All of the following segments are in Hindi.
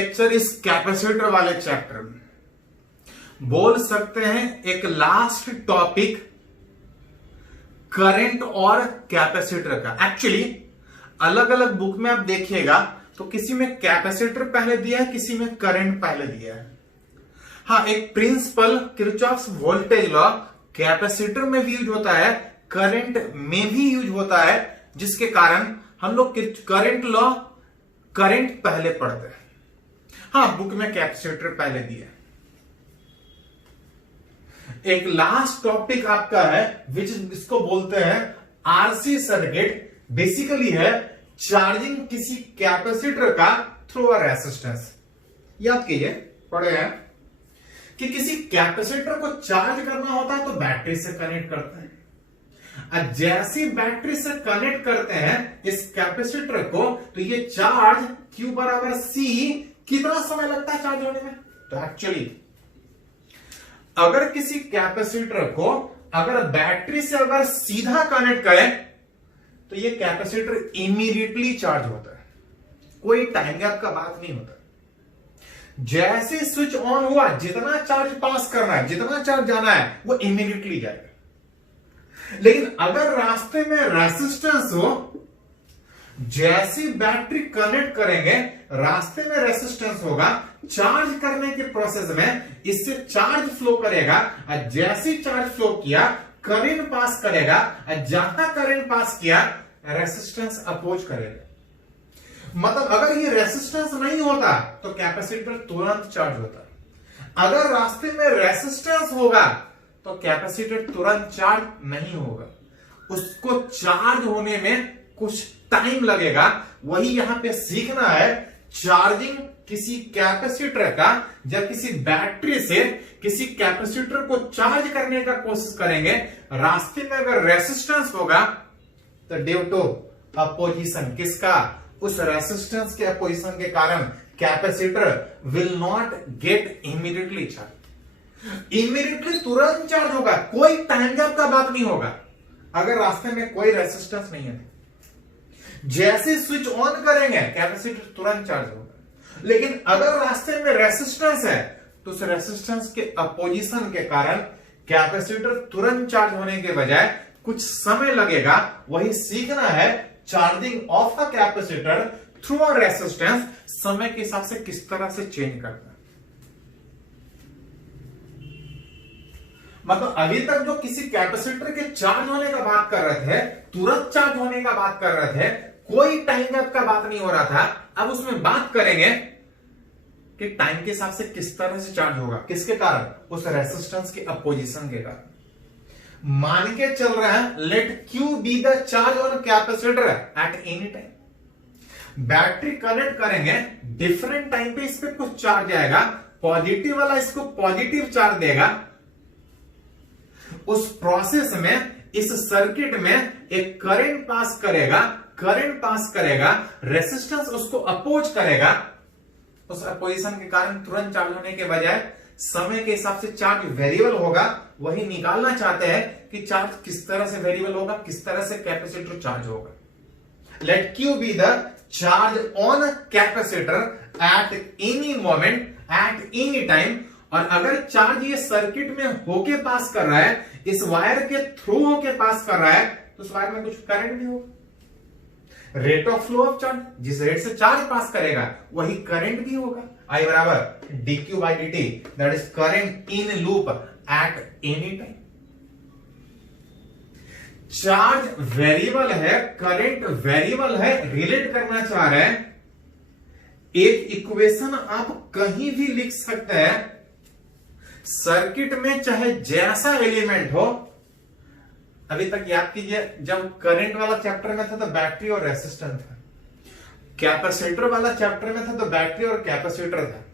लेक्चर इस कैपेसिटर वाले चैप्टर में, बोल सकते हैं एक लास्ट टॉपिक करंट और कैपेसिटर का। एक्चुअली अलग अलग बुक में आप देखिएगा तो किसी में कैपेसिटर पहले दिया है, किसी में करंट पहले दिया है। हाँ, एक principle Kirchhoff's voltage law capacitor में भी यूज होता है, करंट में भी यूज होता है, जिसके कारण हम लोग करंट लॉ करंट पहले पढ़ते हैं। हाँ, बुक में कैपेसिटर पहले दिया है। एक लास्ट टॉपिक आपका है विच इसको बोलते हैं आरसी सर्किट। बेसिकली है चार्जिंग किसी कैपेसिटर का थ्रू अ रेसिस्टेंस। याद कीजिए, पढ़े हैं कि किसी कैपेसिटर को चार्ज करना होता है तो बैटरी से कनेक्ट करते हैं। जैसे बैटरी से कनेक्ट करते हैं इस कैपेसिटर को तो ये चार्ज Q बराबर C, कितना समय लगता है चार्ज होने में? तो एक्चुअली अगर किसी कैपेसिटर को अगर बैटरी से अगर सीधा कनेक्ट करें तो ये कैपेसिटर इमीडिएटली चार्ज होता है, कोई टाइम गैप का बात नहीं होता। जैसे स्विच ऑन हुआ, जितना चार्ज पास करना है, जितना चार्ज जाना है, वो इमीडिएटली जाएगा। लेकिन अगर रास्ते में रेसिस्टेंस हो, जैसी बैटरी कनेक्ट करेंगे रास्ते में रेसिस्टेंस होगा, चार्ज करने के प्रोसेस में इससे चार्ज फ्लो करेगा, और जैसे चार्ज फ्लो किया करंट पास करेगा, और जहां करंट पास किया रेसिस्टेंस अपोज करेगा। मतलब अगर ये रेसिस्टेंस नहीं होता तो कैपेसिटर तुरंत चार्ज होता। अगर रास्ते में रेसिस्टेंस होगा तो कैपेसिटर तुरंत चार्ज नहीं होगा, उसको चार्ज होने में कुछ टाइम लगेगा। वही यहां पे सीखना है, चार्जिंग किसी कैपेसिटर का, जब किसी बैटरी से किसी कैपेसिटर को चार्ज करने का कोशिश करेंगे, रास्ते में अगर रेसिस्टेंस होगा तो ड्यू टू अपोजिशन, किसका? उस रेसिस्टेंस के अपोजिशन के कारण capacitor will not gate immediately charge. Immediately तुरंत चार्ज होगा, कोई टाइम गैप का बात नहीं होगा अगर रास्ते में कोई रेसिस्टेंस नहीं है। जैसे स्विच ऑन करेंगे कैपेसिटर तुरंत चार्ज होगा। लेकिन अगर रास्ते में रेसिस्टेंस है तो उस रेसिस्टेंस के अपोजिशन के कारण कैपेसिटर तुरंत चार्ज होने के बजाय कुछ समय लगेगा। वही सीखना है, charging of a capacitor through a resistance समय के हिसाब से किस तरह से चेंज करना है। मतलब अभी तक जो किसी कैपेसिटर के चार्ज होने का बात कर रहे थे, तुरंत चार्ज होने का बात कर रहे थे, कोई टाइम गैप का बात नहीं हो रहा था। अब उसमें बात करेंगे कि टाइम के हिसाब से किस तरह से चार्ज होगा, किसके कारण? उस रेसिस्टेंस के अपोजिशन के कारण। मान के चल रहा है let Q be the charge on capacitor at any time. Battery connect करेंगे, डिफरेंट टाइम पे इस पे कुछ चार्ज आएगा, पॉजिटिव वाला इसको पॉजिटिव चार्ज देगा। उस प्रोसेस में इस सर्किट में एक करंट पास करेगा, करंट पास करेगा, रेसिस्टेंस उसको अपोज करेगा। उस अपोजिशन के कारण तुरंत चार्ज होने के बजाय समय के हिसाब से चार्ज वेरिएबल होगा। वही निकालना चाहते हैं कि चार्ज किस तरह से वेरिएबल होगा, किस तरह से कैपेसिटर चार्ज होगा। Let Q be the charge on capacitor at any moment at any time. और अगर चार्ज ये सर्किट में होके पास कर रहा है, इस वायर के थ्रू होके पास कर रहा है, तो उस वायर में कुछ करंट भी होगा। Rate of flow of charge, जिस रेट से चार्ज पास करेगा वही करंट भी होगा। I बराबर dq by dt, that is current in loop eight any time. Charge variable है, करंट वेरिएबल है, रिलेट करना चाह रहे हैं। एक इक्वेशन आप कहीं भी लिख सकते हैं, सर्किट में चाहे जैसा एलिमेंट हो। अभी तक याद कीजिए, जब करंट वाला चैप्टर में था तो बैटरी और रेसिस्टेंस था, कैपेसिटर वाला चैप्टर में था तो बैटरी और कैपेसिटर था।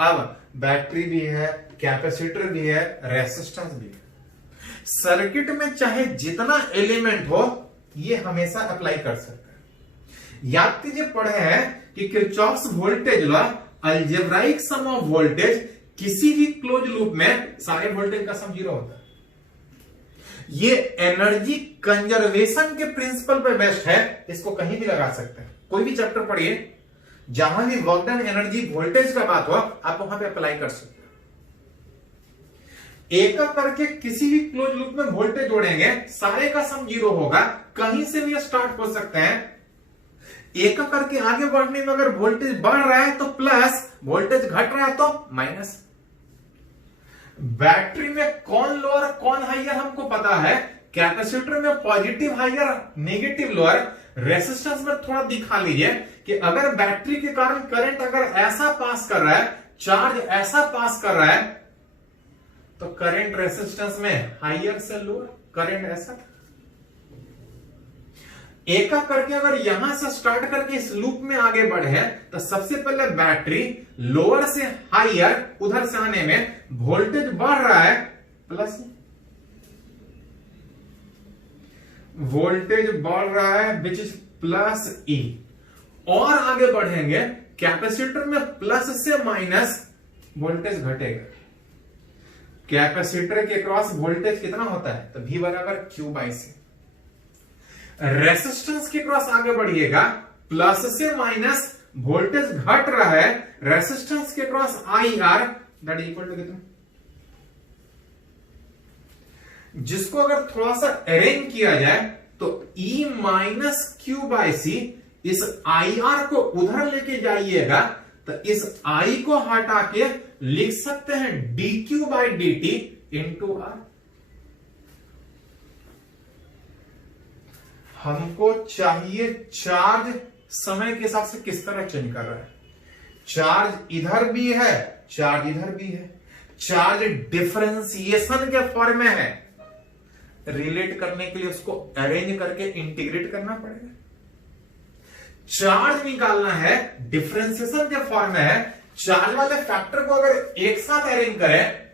अब बैटरी भी है, कैपेसिटर भी है, रेसिस्टेंस भी है। सर्किट में चाहे जितना एलिमेंट हो, ये हमेशा अप्लाई कर सकते हैं। याद कीजिए, पढ़े हैं कि Kirchhoff's voltage law, algebraic sum of voltage, किसी भी क्लोज लूप में सारे वोल्टेज का सम 0 होता है। ये एनर्जी कंजर्वेशन के प्रिंसिपल पे बेस्ड है, इसको कहीं भी लगा सकते हैं। कोई भी चैप्टर पढ़िए, जहां भी वर्क डन, एनर्जी, वोल्टेज का बात हो आप वहां पे अप्लाई कर सकते हो। एक एक करके किसी भी क्लोज लूप में वोल्टेज जोड़ेंगे, सारे का सम 0 होगा, कहीं से भी स्टार्ट हो सकते हैं। एक एक करके आगे बढ़ने में अगर वोल्टेज बढ़ रहा है तो प्लस, वोल्टेज घट रहा है तो माइनस। बैटरी में कौन लोअर कौन हाइयर हमको पता है, कैपेसिटर में positive higher negative lower. Resistance में थोड़ा दिखा लीजिए कि अगर बैटरी के कारण करंट अगर ऐसा पास कर रहा है, चार्ज ऐसा पास कर रहा है, तो करंट रेसिस्टेंस में हाइयर से लोअर, करंट ऐसा। एक एक करके अगर यहां से स्टार्ट करके इस लूप में आगे बढ़े तो सबसे पहले बैटरी लोअर से हाइयर उधर से आने में वोल्टेज बढ़ रहा है, प्लस वोल्टेज बढ़ रहा है विच इज प्लस ई। और आगे बढ़ेंगे कैपेसिटर में प्लस से माइनस वोल्टेज घटेगा। कैपेसिटर के क्रॉस वोल्टेज कितना होता है, तो V बराबर Q बाई सी। रेसिस्टेंस के क्रॉस आगे बढ़िएगा, प्लस से माइनस वोल्टेज घट रहा है, रेसिस्टेंस के cross IR that equal to कितना, जिसको अगर थोड़ा सा अरेंज किया जाए तो E माइनस क्यू बाई सी, इस IR को उधर लेके जाइएगा तो इस I को हटा के लिख सकते हैं dQ by dt into R। हमको चाहिए चार्ज समय के हिसाब से किस तरह चेंज कर रहा है। चार्ज इधर भी है, चार्ज इधर भी है, चार्ज डिफरेंशिएशन के फॉर्म में है। रिलेट करने के लिए उसको अरेंज करके इंटीग्रेट करना पड़ेगा। चार्ज निकालना है, डिफरेंशिएशन के फॉर्म में है। चार्ज वाले फैक्टर को अगर एक साथ अरेंज करें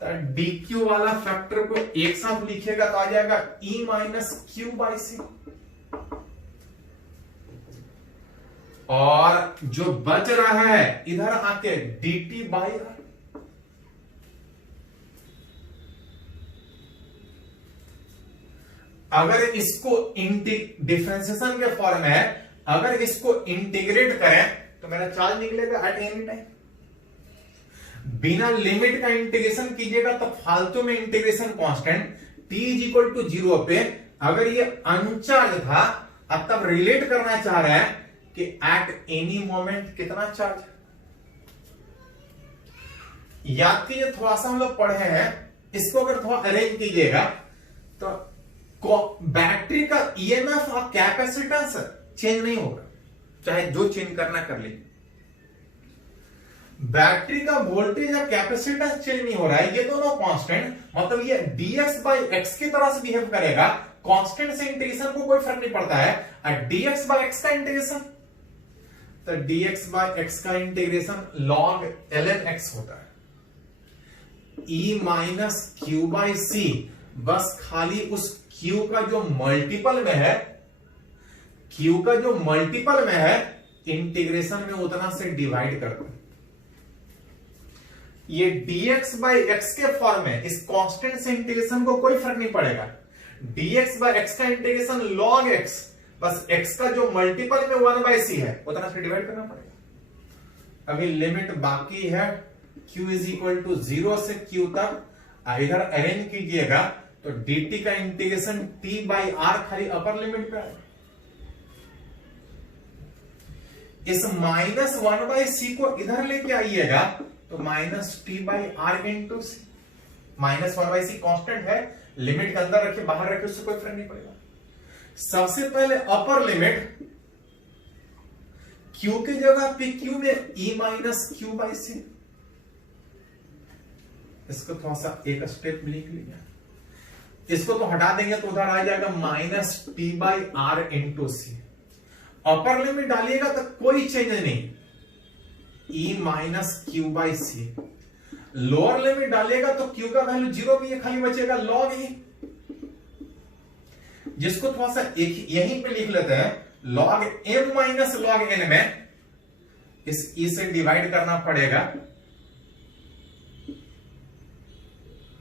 तो dq वाला फैक्टर को एक साथ लिखेगा तो आ जाएगा E माइनस क्यू बाई सी, और जो बच रहा है इधर आके dt बाई आर। अगर इसको डिफरेंशिएशन के फॉर्म में है, अगर इसको इंटीग्रेट करें तो मेरा चार्ज निकलेगा एट एनी टाइम। बिना लिमिट का इंटीग्रेशन कीजिएगा तो फालतू में integration constant t is equal to 0 पे, अगर ये अनचार्ज था, अब तब रिलेट करना चाह रहा है कि एट एनी मोमेंट कितना चार्ज। याद कीजिए, थोड़ा सा हम लोग पढ़े हैं, इसको अगर थोड़ा अरेंज कीजिएगा तो बैटरी का ईएमएफ और कैपेसिटेंस चेंज नहीं होगा, चाहे जो चेंज करना कर ले। बैटरी का वोल्टेज या कैपेसिटेंस चेंज नहीं हो रहा है, ये दोनों कांस्टेंट, मतलब ये dx बाई एक्स की तरह से बिहेव करेगा। कांस्टेंट से इंटीग्रेशन को कोई फर्क नहीं पड़ता है। और dx बाई एक्स का इंटीग्रेशन, तो dx बाई एक्स का इंटीग्रेशन log ln x होता है। E माइनस क्यू बाई सी, बस खाली उस q का जो मल्टीपल में है, q का जो मल्टीपल में है, इंटीग्रेशन में उतना से डिवाइड कर दो। ये dx बाई एक्स के फॉर्म में, इस कांस्टेंट से इंटीग्रेशन को कोई फर्क नहीं पड़ेगा। dx बाई एक्स का इंटीग्रेशन log x, बस x का जो मल्टीपल में 1 बाई सी है उतना से डिवाइड करना पड़ेगा। अभी लिमिट बाकी है, q इज इक्वल टू 0 से q तक। इधर अरेंज कीजिएगा तो dt का इंटीग्रेशन t बाई r खाली अपर लिमिट पे आएगा। इस माइनस 1 बाई सी को इधर लेके आइएगा तो minus T by R into C. Minus 1 by C constant है, लिमिट के अंदर रखिए बाहर रखिए, उससे कोई फर्क नहीं पड़ेगा। सबसे पहले अपर लिमिट, क्यू की जगह पी क्यू में ई माइनस क्यू बाई सी। इसको थोड़ा सा एक स्टेप लिख लिया, इसको तो हटा देंगे तो उधर आ जाएगा minus T by R into C. Upper limit डालिएगा तो कोई चेंज नहीं, E minus Q by C. Lower limit डालिएगा तो Q का वैल्यू 0 भी है, खाली बचेगा log E, जिसको थोड़ा सा एक यहीं पे लिख लेते हैं, log m minus log n में इस E से डिवाइड करना पड़ेगा।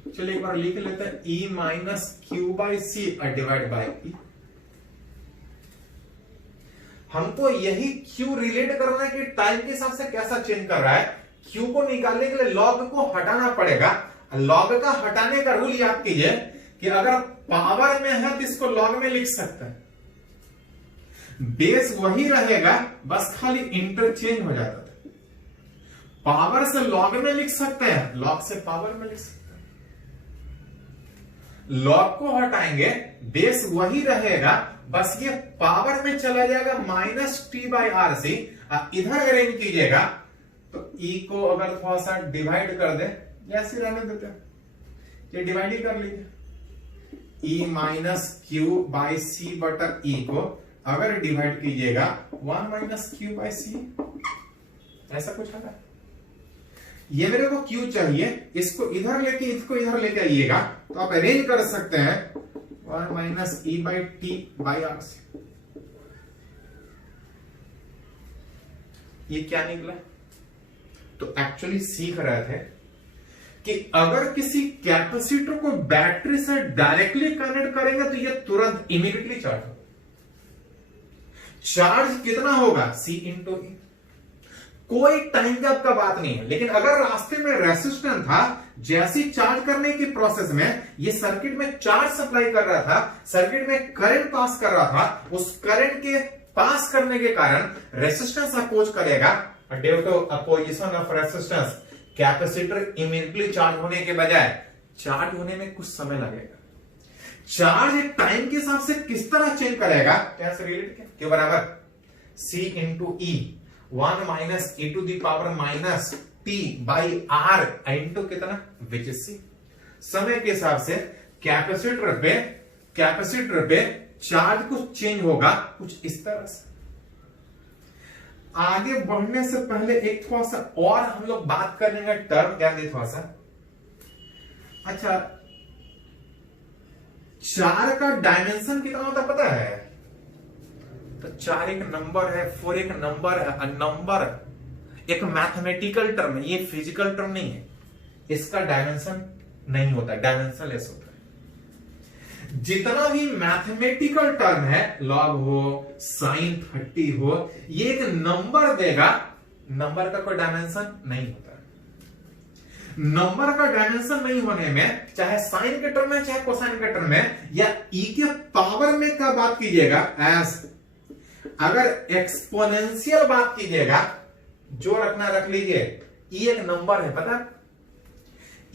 चलिए एक बार लिख लेते हैं, E माइनस क्यू बाई सी और डिवाइड बाई E। हमको यही क्यू रिलेट करना है कि टाइम के हिसाब से कैसा चेंज कर रहा है। क्यू को निकालने के लिए लॉग को हटाना पड़ेगा। लॉग का हटाने का रूल याद कीजिए कि अगर पावर में है तो इसको लॉग में लिख सकते हैं, बेस वही रहेगा, बस खाली इंटरचेंज हो जाता था। पावर से लॉग में लिख सकते हैं, लॉग से पावर में लिख सकते हैं। लॉग को हटाएंगे, बेस वही रहेगा, बस ये पावर में चला जाएगा -t/RC। इधर अरेंज कीजिएगा तो ई को अगर थोड़ा सा डिवाइड कर दे, जैसे रहने देते हैं, ये डिवाइड ही कर लीजिए। E-q/c/e को अगर डिवाइड कीजिएगा 1-q/c, ऐसा कुछ है। ये मेरे को q चाहिए, इसको इधर लेके इसको इधर लेके आइएगा तो आप अरेंज कर सकते हैं 1-e/t/RC। ये क्या निकला? तो एक्चुअली सीख रहे थे कि अगर किसी कैपेसिटर को बैटरी से डायरेक्टली कनेक्ट करेंगे तो ये तुरंत इमीडिएटली चार्ज होगा। चार्ज कितना होगा? C × E। कोई टाइम गैप का बात नहीं है, लेकिन अगर रास्ते में रेसिस्टेंस था, जैसी चार्ज करने की प्रोसेस में ये सर्किट में चार्ज सप्लाई कर रहा था, सर्किट में करंट पास कर रहा था, उस करंट के पास करने के कारण रेसिस्टेंस अपोज करेगा। Due to opposition of resistance capacitor immediately charge होने के बजाय चार्ज होने में कुछ समय लगेगा। चार्ज एक टाइम के हिसाब से किस तरह चेंज करेगा, कैसे रिलेट किया? Q बराबर C × E 1 - e⁻t/R इंटू कितना, विच इज C। समय के हिसाब से कैपेसिटर पे चार्ज कुछ चेंज होगा, कुछ इस तरह से। आगे बढ़ने से पहले एक थोड़ा सा और हम लोग बात कर लेंगे, टर्म क्या दे थोड़ा सा। अच्छा, 4 का डायमेंशन कितना होता पता है? तो 4 एक नंबर है, 4 एक नंबर है। नंबर एक मैथमेटिकल टर्म है, ये फिजिकल टर्म नहीं है। इसका डायमेंशन नहीं होता, डायमेंशनलेस होता है। जितना भी मैथमेटिकल टर्म है, लॉग हो, sin 30 हो, ये एक नंबर देगा। नंबर का कोई डायमेंशन नहीं होता। नंबर का डायमेंशन नहीं होने में, चाहे साइन के टर्म में चाहे कोसाइन के टर्म में या e के पावर में का बात कीजिएगा, एस अगर एक्सपोनेंशियल बात कीजिएगा, जो रखना रख लीजिए। e एक नंबर है, पता?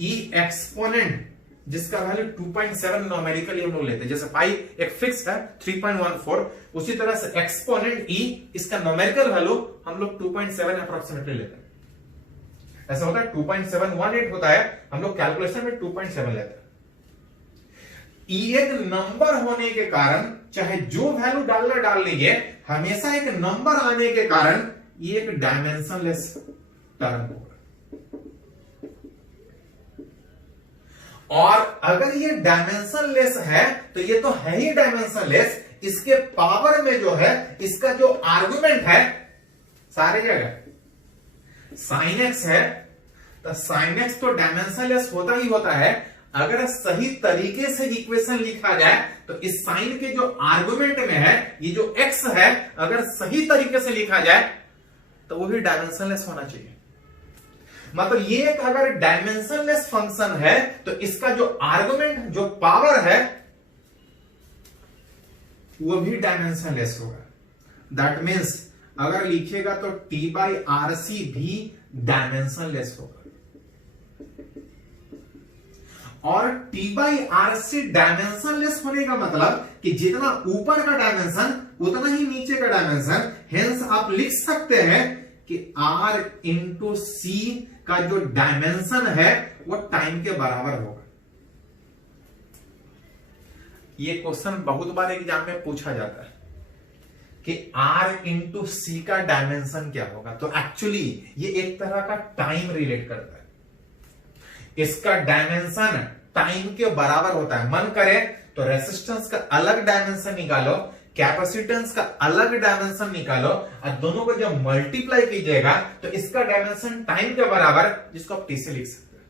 e एक्सपोनेंट जिसका वैल्यू 2.7 न्यूमेरिकली हम लोग लेते हैं, जैसे पाई एक फिक्स है 3.14, उसी तरह से एक्सपोनेंट e इसका न्यूमेरिकल वैल्यू हम लोग 2.7 अप्रोक्सीमेटली लेते हैं। ऐसा होता है 2.718 होता है, हम लोग कैलकुलेशन में 2.7 लेते हैं। e एक नंबर होने के कारण चाहे जो वैल्यू डालना डाल लीजिए, हमेशा एक नंबर आने के कारण ये एक डायमेंशनलेस टर्म होगा। और अगर ये डायमेंशनलेस है तो ये तो है ही डायमेंशनलेस, इसके पावर में जो है इसका जो आर्गुमेंट है सारी जगह sin x है, तो sin x तो डायमेंशनलेस होता ही होता है। अगर सही तरीके से इक्वेशन लिखा जाए तो इस साइन के जो आर्गुमेंट में है, ये जो x है, अगर सही तरीके से लिखा जाए तो वो भी डायमेंशनलेस होना चाहिए। मतलब ये एक अगर डायमेंशनलेस फंक्शन है तो इसका जो आर्गुमेंट, जो पावर है, वो भी डायमेंशनलेस होगा। दैट मीन्स अगर लिखिएगा तो t/RC भी डायमेंशनलेस होगा। और t/RC डायमेंशनलेस होने का मतलब कि जितना ऊपर का डायमेंशन उतना ही नीचे का डायमेंशन। हेंस आप लिख सकते हैं कि R × C का जो डायमेंशन है वो टाइम के बराबर होगा। ये क्वेश्चन बहुत बार एग्जाम में पूछा जाता है कि R × C का डायमेंशन क्या होगा। तो एक्चुअली ये एक तरह का टाइम रिलेट करता है। इसका डायमेंशन टाइम के बराबर होता है। मन करे तो रेसिस्टेंस का अलग डायमेंशन निकालो, कैपेसिटेंस का अलग डायमेंशन निकालो, और दोनों को जब मल्टीप्लाई कीजिएगा तो इसका डायमेंशन टाइम के बराबर, जिसको आप टी से लिख सकते हैं।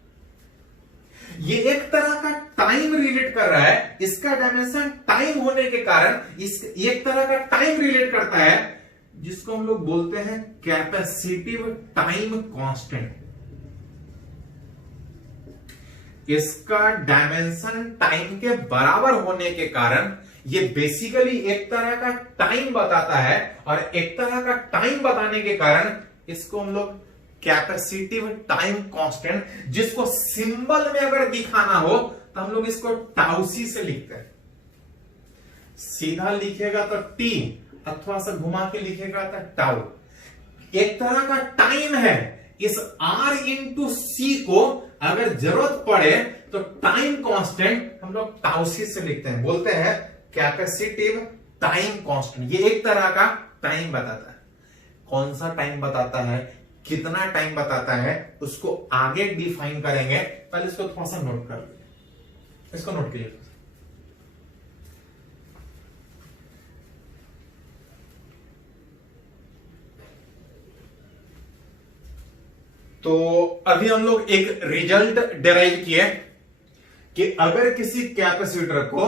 ये एक तरह का टाइम रिलेट कर रहा है। इसका डायमेंशन टाइम होने के कारण इस एक तरह का टाइम रिलेट करता है जिसको हम लोग बोलते हैं कैपेसिटिव टाइम कांस्टेंट। इसका डायमेंशन टाइम के बराबर होने के कारण ये बेसिकली एक तरह का टाइम बताता है, और एक तरह का टाइम बताने के कारण इसको हम लोग कैपेसिटिव टाइम कांस्टेंट, जिसको सिंबल में अगर दिखाना हो तो हम लोग इसको टाउसी से लिखते हैं। सीधा लिखेगा तो टी, अथवा से घुमा के लिखेगा तो टाउ। एक तरह का टाइम है। इस R इंटू सी को अगर जरूरत पड़े तो टाइम कांस्टेंट हम लोग टाउसी से लिखते हैं, बोलते हैं कैपेसिटिव टाइम कांस्टेंट। ये एक तरह का टाइम बताता है। कौन सा टाइम बताता है, कितना टाइम बताता है, उसको आगे डिफाइन करेंगे। पहले इसको थोड़ा सा नोट कर लीजिए, इसको नोट कीजिए। तो अभी हम लोग एक रिजल्ट डिराइव किए कि अगर किसी कैपेसिटर को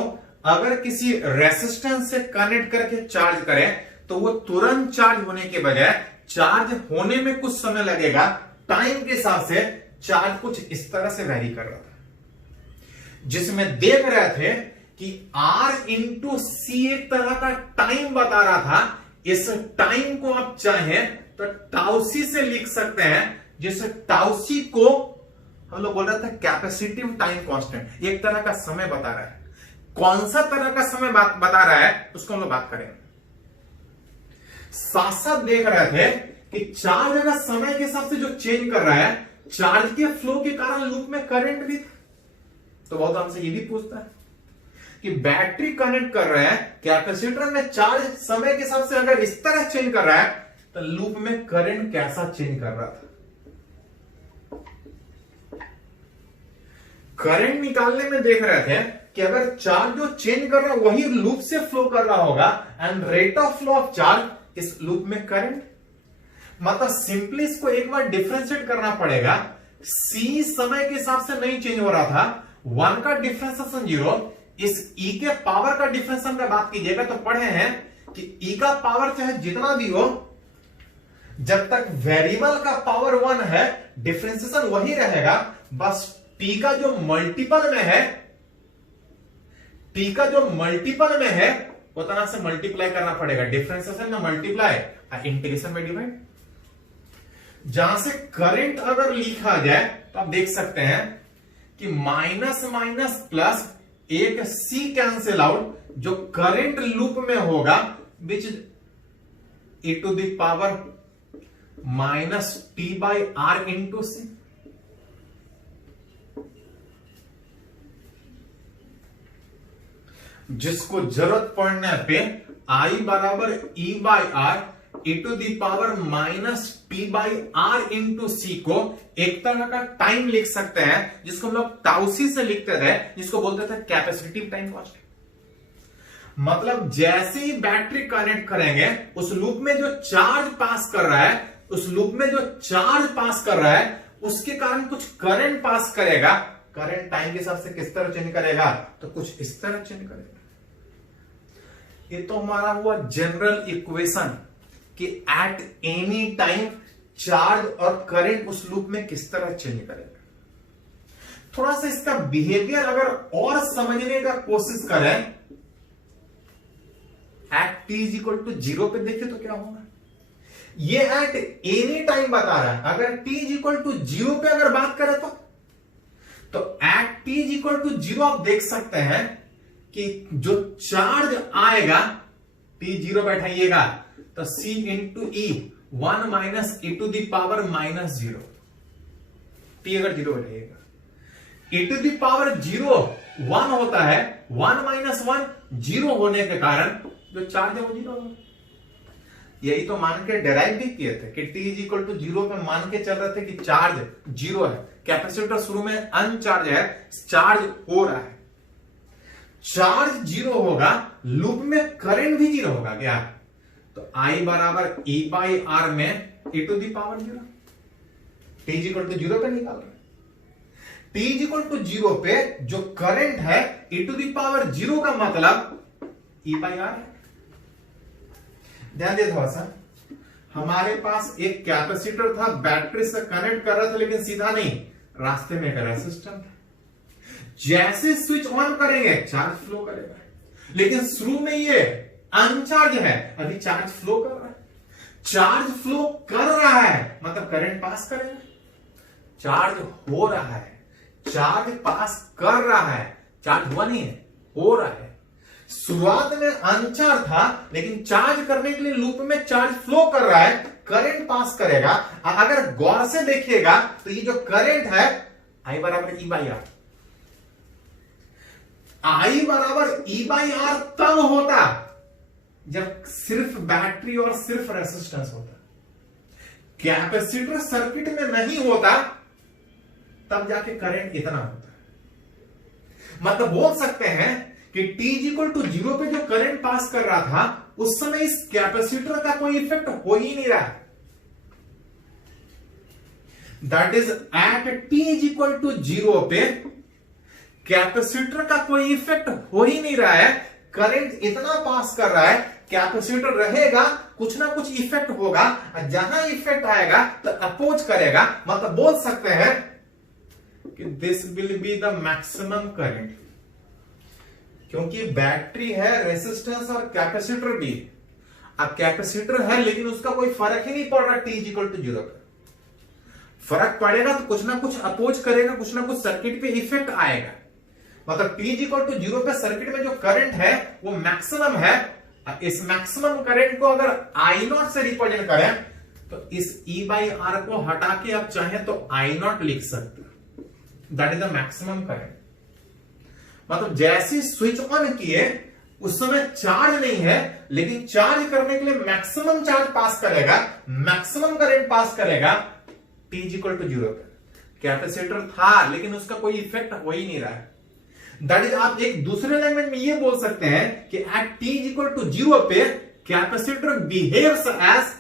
अगर किसी रेसिस्टेंस से कनेक्ट करके चार्ज करें तो वो तुरंत चार्ज होने के बजाय चार्ज होने में कुछ समय लगेगा। टाइम के हिसाब से चार्ज कुछ इस तरह से वैरी कर रहा था, जिसमें देख रहे थे कि R इंटू सी एक तरह का टाइम बता रहा था। इस टाइम को आप चाहें तो टाउसी से लिख सकते हैं, जिस टाउसी को हम लोग बोल रहे थे कैपेसिटिव टाइम कांस्टेंट। एक तरह का समय बता रहा है। कौन सा तरह का समय बता रहा है उसको हम लोग बात करेंगे। साथ साथ देख रहे थे कि चार्ज अगर समय के हिसाब से जो चेंज कर रहा है, चार्ज के फ्लो के कारण लूप में करंट भी, तो बहुत हमसे ये भी पूछता है कि बैटरी कनेक्ट कर रहे हैं कैपेसिटर में, चार्ज समय के हिसाब से अगर इस तरह चेंज कर रहा है तो लूप में करंट कैसा चेंज कर रहा था। करंट निकालने में देख रहे थे कि अगर चार्ज जो चेंज कर रहा है वही लूप से फ्लो कर रहा होगा, and rate of flow of charge इस लूप में करंट। मतलब सिंपली इसको एक बार डिफरेंशिएट करना पड़ेगा। सी समय के हिसाब से नहीं चेंज हो रहा था, 1 का डिफरेंशिएशन 0। इस ई के पावर का डिफरेंशिएशन का बात कीजिएगा तो पढ़े हैं कि ई का पावर चाहे जितना भी हो, जब तक वेरिएबल का पावर 1 है डिफरेंशिएशन वही रहेगा। बस टी का जो मल्टीपल में है, टी का जो मल्टीपल में है उतना से मल्टीप्लाई करना पड़ेगा। डिफरेंशिएशन में मल्टीप्लाई, इंटीग्रेशन में डिवाइड। जहां से करंट अगर लिखा जाए तो आप देख सकते हैं कि माइनस माइनस प्लस, एक सी कैंसिल आउट, जो करंट लूप में होगा which e to the power minus T by R into C. जिसको जरूरत पड़ने पे I बराबर E by R e to the power minus T by R into C को एक तरह का टाइम लिख सकते हैं, जिसको हम लोग टाउसी से लिखते थे, जिसको बोलते थे कैपेसिटिव टाइम कांस्टेंट। मतलब जैसे ही बैटरी कनेक्ट करेंगे उस लूप में जो चार्ज पास कर रहा है, उस लूप में जो चार्ज पास कर रहा है उसके कारण कुछ करंट पास करेगा। करंट टाइम के हिसाब से किस तरह चेंज करेगा, तो कुछ इस तरह चेंज करेगा। ये तो हमारा हुआ जनरल इक्वेशन कि एट एनी टाइम चार्ज और करंट उस लूप में किस तरह चेंज करेगा। थोड़ा सा इसका बिहेवियर अगर और समझने का कोशिश करें, at T is equal to 0 पे देखें तो क्या होगा। ये एट एनी टाइम बता रहा है। अगर टी इज इक्वल टू 0 पे अगर बात करें तो at T is equal to 0 आप देख सकते हैं कि जो चार्ज आएगा, टी 0 बैठाइएगा तो C into E 1 minus e to the power minus 0। T अगर 0 बैठाइएगा, e टू दी पावर 0 1 होता है, 1 माइनस 1 0 होने के कारण जो चार्ज है वो 0 होगा। यही तो मान के डिराइव भी किए थे कि t इज इक्वल टू 0 पे मान के चल रहे थे कि चार्ज 0 है। कैपेसिटर शुरू में अनचार्ज है, चार्ज हो रहा है। चार्ज 0 होगा, लूप में करंट भी 0 होगा क्या, तो I बराबर E बाई आर में e to the power 0। T is equal to 0 पे निकाल रहे हैं। टी इज इक्वल टू 0 पे जो करंट है e टू दी पावर 0 का मतलब E बाई आर है। ध्यान दे थोड़ा सा, हमारे पास एक कैपेसिटर था, बैटरी से कनेक्ट कर रहा था, लेकिन सीधा नहीं, रास्ते में एक रेसिस्टेंस था। जैसे स्विच ऑन करेंगे चार्ज फ्लो करेगा, लेकिन शुरू में ये अनचार्ज है, अभी चार्ज फ्लो कर रहा है। चार्ज फ्लो कर रहा है मतलब करंट पास करेगा। चार्ज हो रहा है, चार्ज पास कर रहा है, चार्ज हुआ नहीं है, हो रहा है। शुरुआत में अनचार्ज था, लेकिन चार्ज करने के लिए लूप में चार्ज फ्लो कर रहा है, करंट पास करेगा। अगर गौर से देखिएगा तो ये जो करंट है आई बराबर ई बाई आर, आई बराबर ई बाई आर तब होता जब सिर्फ बैटरी और सिर्फ रेसिस्टेंस होता। कैपेसिटर सर्किट में नहीं होता तब जाके करंट इतना होता है। मतलब बोल सकते हैं कि t इक्वल टू 0 पे जो करंट पास कर रहा था उस समय इस कैपेसिटर का कोई इफेक्ट हो ही नहीं रहा है। That is at t equal to 0 पे कैपेसिटर का कोई इफेक्ट हो ही नहीं रहा है, करंट इतना पास कर रहा है, कैपेसिटर रहेगा, कुछ ना कुछ इफेक्ट होगा, जहां इफेक्ट आएगा तो अपोज करेगा। मतलब बोल सकते हैं कि this will be the maximum current, क्योंकि बैटरी है, रेसिस्टेंस और कैपेसिटर भी। अब कैपेसिटर है लेकिन उसका कोई फर्क ही नहीं पड़ रहा t इक्वल टू 0 पे। फर्क पड़ेगा तो कुछ ना कुछ अपोज करेगा, कुछ ना कुछ सर्किट पे इफेक्ट आएगा। मतलब t इक्वल टू 0 पे सर्किट में जो करंट है वो मैक्सिमम है। इस मैक्सिमम करंट को अगर I0 से रिप्रेजेंट करें तो इस E बाई आर को हटा के आप चाहें तो I0 लिख सकते हैं। That is the maximum current. मतलब जैसे स्विच ऑन किए उस समय चार्ज नहीं है, लेकिन चार्ज करने के लिए मैक्सिमम चार्ज पास करेगा, मैक्सिमम करंट पास करेगा t इक्वल टू 0 पे। कैपेसिटर था लेकिन उसका कोई इफेक्ट हो ही नहीं रहा है। दैट इज आप एक दूसरे लैंग्वेज में ये बोल सकते हैं कि एट t इक्वल टू 0 पे capacitor behaves as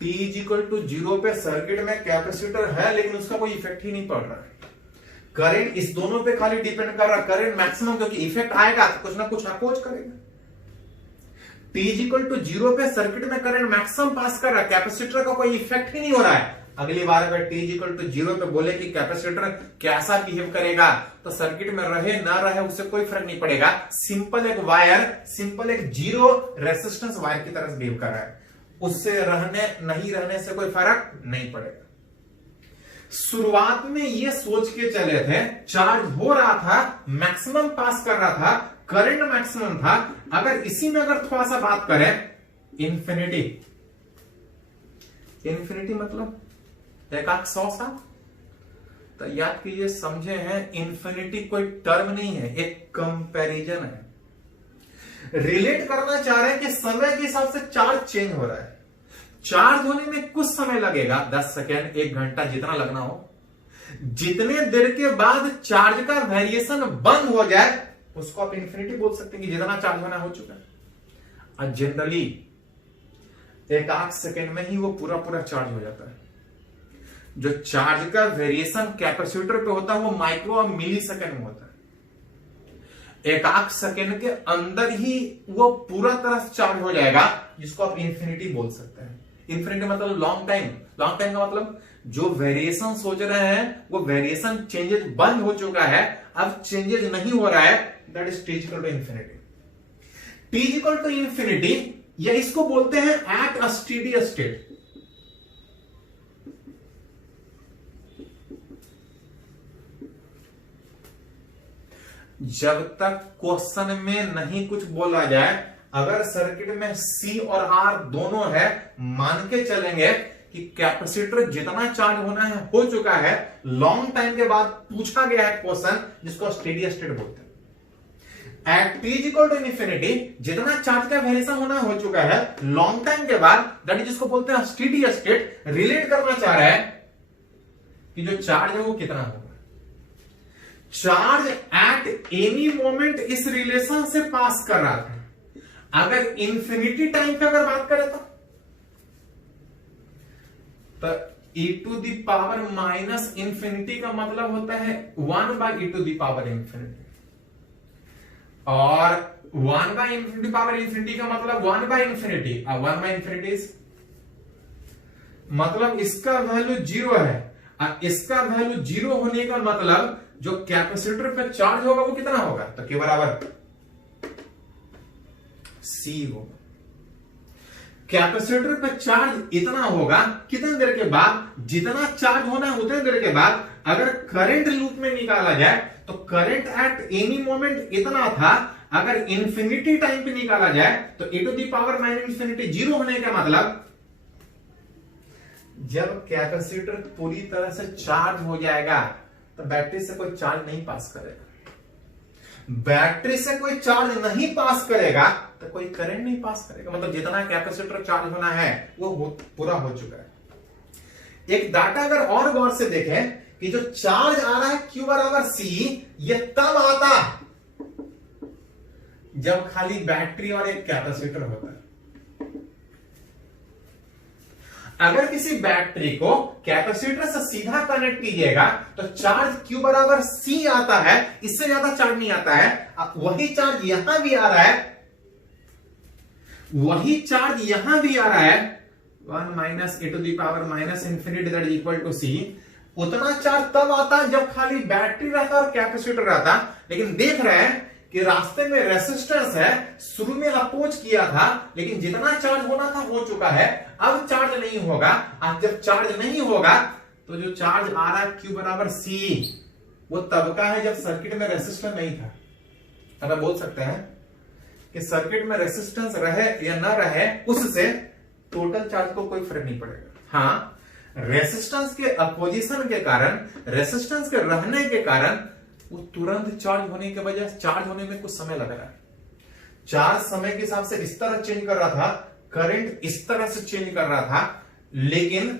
t equal to 0 पे सर्किट में कैपेसिटर है लेकिन उसका कोई इफेक्ट ही नहीं पड़ रहा है। करंट इस दोनों पे खाली डिपेंड कर रहा है, करंट मैक्सिमम, क्योंकि इफेक्ट आएगा तो कुछ ना कुछ अपोज करेगा। t इक्वल टू 0 पे सर्किट में करंट मैक्सिमम पास कर रहा है, कैपेसिटर का कोई इफेक्ट ही नहीं हो रहा है। अगली बार अगर t इक्वल टू 0 पे बोले कि कैपेसिटर कैसा बिहेव करेगा तो सर्किट में रहे ना रहे उससे कोई फर्क नहीं पड़ेगा। सिंपल एक वायर, सिंपल एक जीरो रेसिस्टेंस वायर की तरह बिहेव कर रहा है, उससे रहने नहीं रहने से कोई फर्क नहीं पड़ेगा। शुरुआत में ये सोच के चले थे चार्ज हो रहा था, मैक्सिमम पास कर रहा था, करंट मैक्सिमम था। अगर इसी में अगर थोड़ा सा बात करें इंफिनिटी, इंफिनिटी मतलब एकाक 100 सा, तो याद कीजिए, समझे हैं, इंफिनिटी कोई टर्म नहीं है, एक कंपैरिजन है। रिलेट करना चाह रहे हैं कि समय के हिसाब से चार्ज चेंज हो रहा है। चार्ज होने में कुछ समय लगेगा, 10 सेकेंड, 1 घंटा, जितना लगना हो। जितने देर के बाद चार्ज का वेरिएशन बंद हो जाए उसको आप इंफिनिटी बोल सकते हैं कि जितना चार्ज होना हो चुका है। और जनरली 1 सेकेंड में ही वो पूरा पूरा चार्ज हो जाता है। जो चार्ज का वेरिएशन कैपेसिटर पे होता है वो माइक्रो और मिली सेकेंड में होता है। 1 सेकेंड के अंदर ही वो पूरा तरह से चार्ज हो जाएगा, जिसको आप इंफिनिटी बोल सकते हैं। इंफिनिटी मतलब लॉन्ग टाइम। लॉन्ग टाइम का मतलब जो वेरिएशन सोच रहे हैं वो वेरिएशन चेंजेस बंद हो चुका है, अब चेंजेस नहीं हो रहा है, that is t equal to infinity. t equal to infinity, या इसको बोलते हैं एट अ स्टेडी स्टेट। जब तक क्वेश्चन में नहीं कुछ बोला जाए, अगर सर्किट में C और R दोनों है, मान के चलेंगे कि कैपेसिटर जितना चार्ज होना है हो चुका है, लॉन्ग टाइम के बाद पूछा गया है क्वेश्चन, जिसको स्टेडी स्टेट बोलते हैं। At t equal to infinity जितना चार्ज का वेरिएशन होना हो चुका है लॉन्ग टाइम के बाद, दैट इज जिसको बोलते हैं स्टेडी स्टेट। रिलेट करना चाह रहा है कि जो चार्ज है वो कितना होगा। चार्ज एट एनी मोमेंट इस रिलेशन से पास कर रहा था। अगर इंफिनिटी टाइम पे अगर बात करें तो e to the power minus infinity का मतलब होता है 1/e⁻∞, और 1/∞ का मतलब 1/∞, 1/∞ मतलब इसका वैल्यू 0 है, और इसका वैल्यू 0 होने का मतलब जो कैपेसिटर पे चार्ज होगा वो कितना होगा, तो के बराबर C होगा। कैपेसिटर पे चार्ज इतना होगा, कितने देर के बाद, जितना चार्ज होना है उतने देर के बाद अगर करंट लूप में निकाला जाए तो करंट एट एनी मोमेंट इतना था, अगर इंफिनिटी टाइम पे निकाला जाए तो e⁻∞ 0 होने का मतलब जब कैपेसिटर पूरी तरह से चार्ज हो जाएगा तो बैटरी से कोई चार्ज नहीं पास करेगा, बैटरी से कोई चार्ज नहीं पास करेगा तो कोई करंट नहीं पास करेगा, मतलब जितना कैपेसिटर चार्ज होना है वो पूरा हो चुका है। एक डाटा अगर और गौर से देखें कि जो चार्ज आ रहा है Q बराबर C, ये तब आता जब खाली बैटरी और एक कैपेसिटर होता है। अगर किसी बैटरी को कैपेसिटर से सीधा कनेक्ट कीजिएगा तो चार्ज Q बराबर C आता है, इससे ज्यादा चार्ज नहीं आता है। अब वही चार्ज यहां भी आ रहा है, वही चार्ज यहां भी आ रहा है 1 - e⁻∞ C, उतना चार्ज तब आता जब खाली बैटरी रहता और कैपेसिटर रहता। लेकिन देख रहे हैं कि रास्ते में रेसिस्टेंस है, शुरू में अपोज किया था लेकिन जितना चार्ज होना था हो चुका है, अब चार्ज नहीं होगा। अब जब चार्ज नहीं होगा तो जो चार्ज आ रहा है Q बराबर C, वो तब का है जब सर्किट में रेसिस्टेंस नहीं था। अब आप बोल सकते हैं कि सर्किट में रेसिस्टेंस रहे या ना रहे उससे टोटल चार्ज को कोई फर्क नहीं पड़ेगा। हाँ, रेसिस्टेंस के अपोजिशन के कारण, रेसिस्टेंस के रहने के कारण वो तुरंत चार्ज होने के बजाय चार्ज होने में कुछ समय लग रहा है। चार्ज समय के हिसाब से इस तरह चेंज कर रहा था, करंट इस तरह से चेंज कर रहा था, लेकिन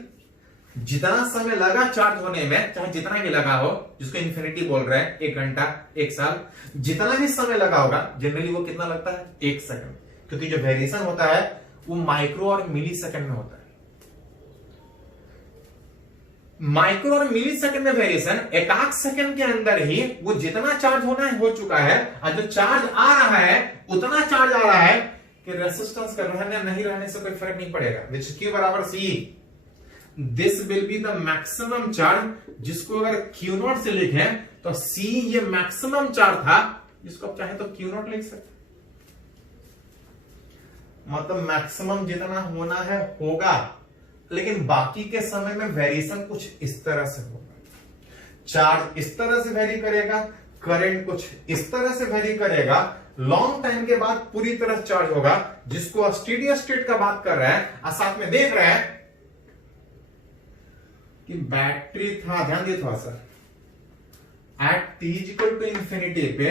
जितना समय लगा चार्ज होने में, चाहे जितना भी लगा हो, जिसको इन्फिनिटी बोल रहे हैं, 1 घंटा 1 साल, जितना भी समय लगा होगा, जनरली वो कितना लगता है 1 सेकंड, क्योंकि जो वेरिएशन होता है वो माइक्रो और मिली सेकंड में होता है। माइक्रो और मिली सेकंड में वेरिएशन, 1 सेकंड के अंदर ही वो जितना चार्ज होना है हो चुका है, और जो चार्ज आ रहा है उतना चार्ज आ रहा है कि रेसिस्टेंस का रहने नहीं रहने से कोई फर्क नहीं पड़ेगा। विच Q बराबर C, this will be the maximum charge, जिसको अगर Q0 से लिखें तो C ये मैक्सिमम चार्ज था, जिसको आप चाहें तो Q0 लिख सकते, मतलब मैक्सिमम जितना होना है होगा, लेकिन बाकी के समय में वेरिएशन कुछ इस तरह से होगा। चार्ज इस तरह से वेरी करेगा, करंट कुछ इस तरह से वेरी करेगा, लॉन्ग टाइम के बाद पूरी तरह चार्ज होगा, जिसको स्टेडी स्टेट का बात कर रहे हैं। और साथ में देख रहे हैं कि बैटरी था, ध्यान दिए थोड़ा सा, एट t = पे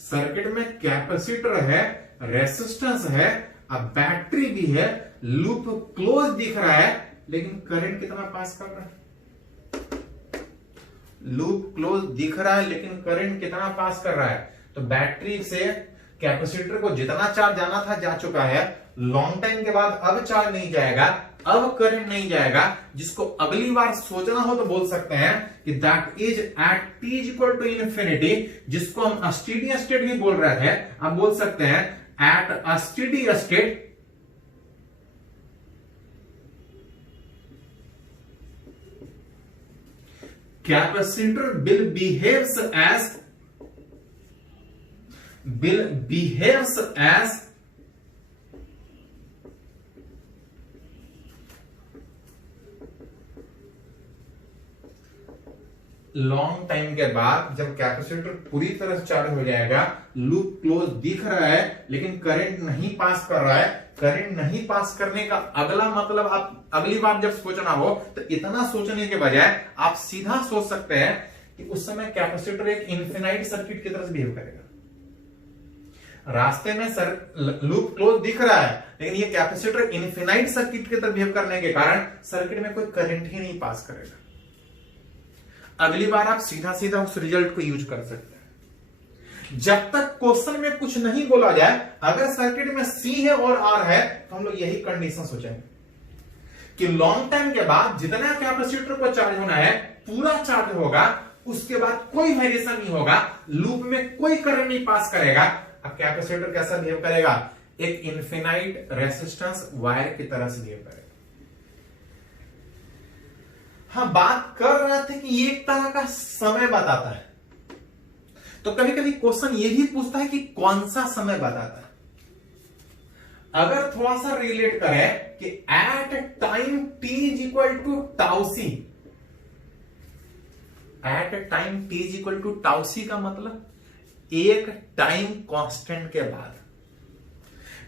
सर्किट में कैपेसिटर है, रेसिस्टेंस है, अब बैटरी भी है, लूप क्लोज दिख रहा है, लेकिन करंट कितना पास कर रहा है, लूप क्लोज दिख रहा है लेकिन करंट कितना पास कर रहा है। तो बैटरी से कैपेसिटर को जितना चार्ज जाना था जा चुका है, लॉन्ग टाइम के बाद अब चार्ज नहीं जाएगा, अब करंट नहीं जाएगा, जिसको अगली बार सोचना हो तो बोल सकते हैं कि दैट इज एट t = जिसको हम स्टेडी स्टेट भी बोल रहे थे, अब बोल सकते हैं at a steady state capacitor will behaves as long time के बाद जब कैपेसिटर पूरी तरह से चार्ज हो जाएगा, लूप क्लोज दिख रहा है लेकिन करंट नहीं पास कर रहा है, करंट नहीं पास करने का अगला मतलब आप अगली बार जब सोचना हो तो इतना सोचने के बजाय आप सीधा सोच सकते हैं कि उस समय कैपेसिटर एक इनफिनाइट सर्किट की तरह बिहेव करेगा। रास्ते में लूप क्लोज दिख रहा है लेकिन ये कैपेसिटर इनफिनाइट सर्किट की तरह बिहेव करने के कारण सर्किट में कोई करंट ही नहीं पास करेगा। अगली बार आप सीधा सीधा उस रिजल्ट को यूज कर सकते हैं। जब तक क्वेश्चन में कुछ नहीं बोला जाए, अगर सर्किट में C है और R है तो हम लोग यही कंडीशन सोचेंगे कि लॉन्ग टाइम के बाद जितना कैपेसिटर को चार्ज होना है पूरा चार्ज होगा, उसके बाद कोई वेरिएशन नहीं होगा, लूप में कोई करंट नहीं पास करेगा। अब कैपेसिटर कैसा बिहेव करेगा? एक इनफिनाइट रेसिस्टेंस वायर की तरह से बिहेव करेगा। हाँ, बात कर रहे थे कि ये एक तरह का समय बताता है, तो कभी कभी क्वेश्चन ये भी पूछता है कि कौन सा समय बताता है। अगर थोड़ा सा रिलेट करें कि at time t is equal to tau C, at time t is equal to tau C का मतलब एक टाइम कांस्टेंट के बाद।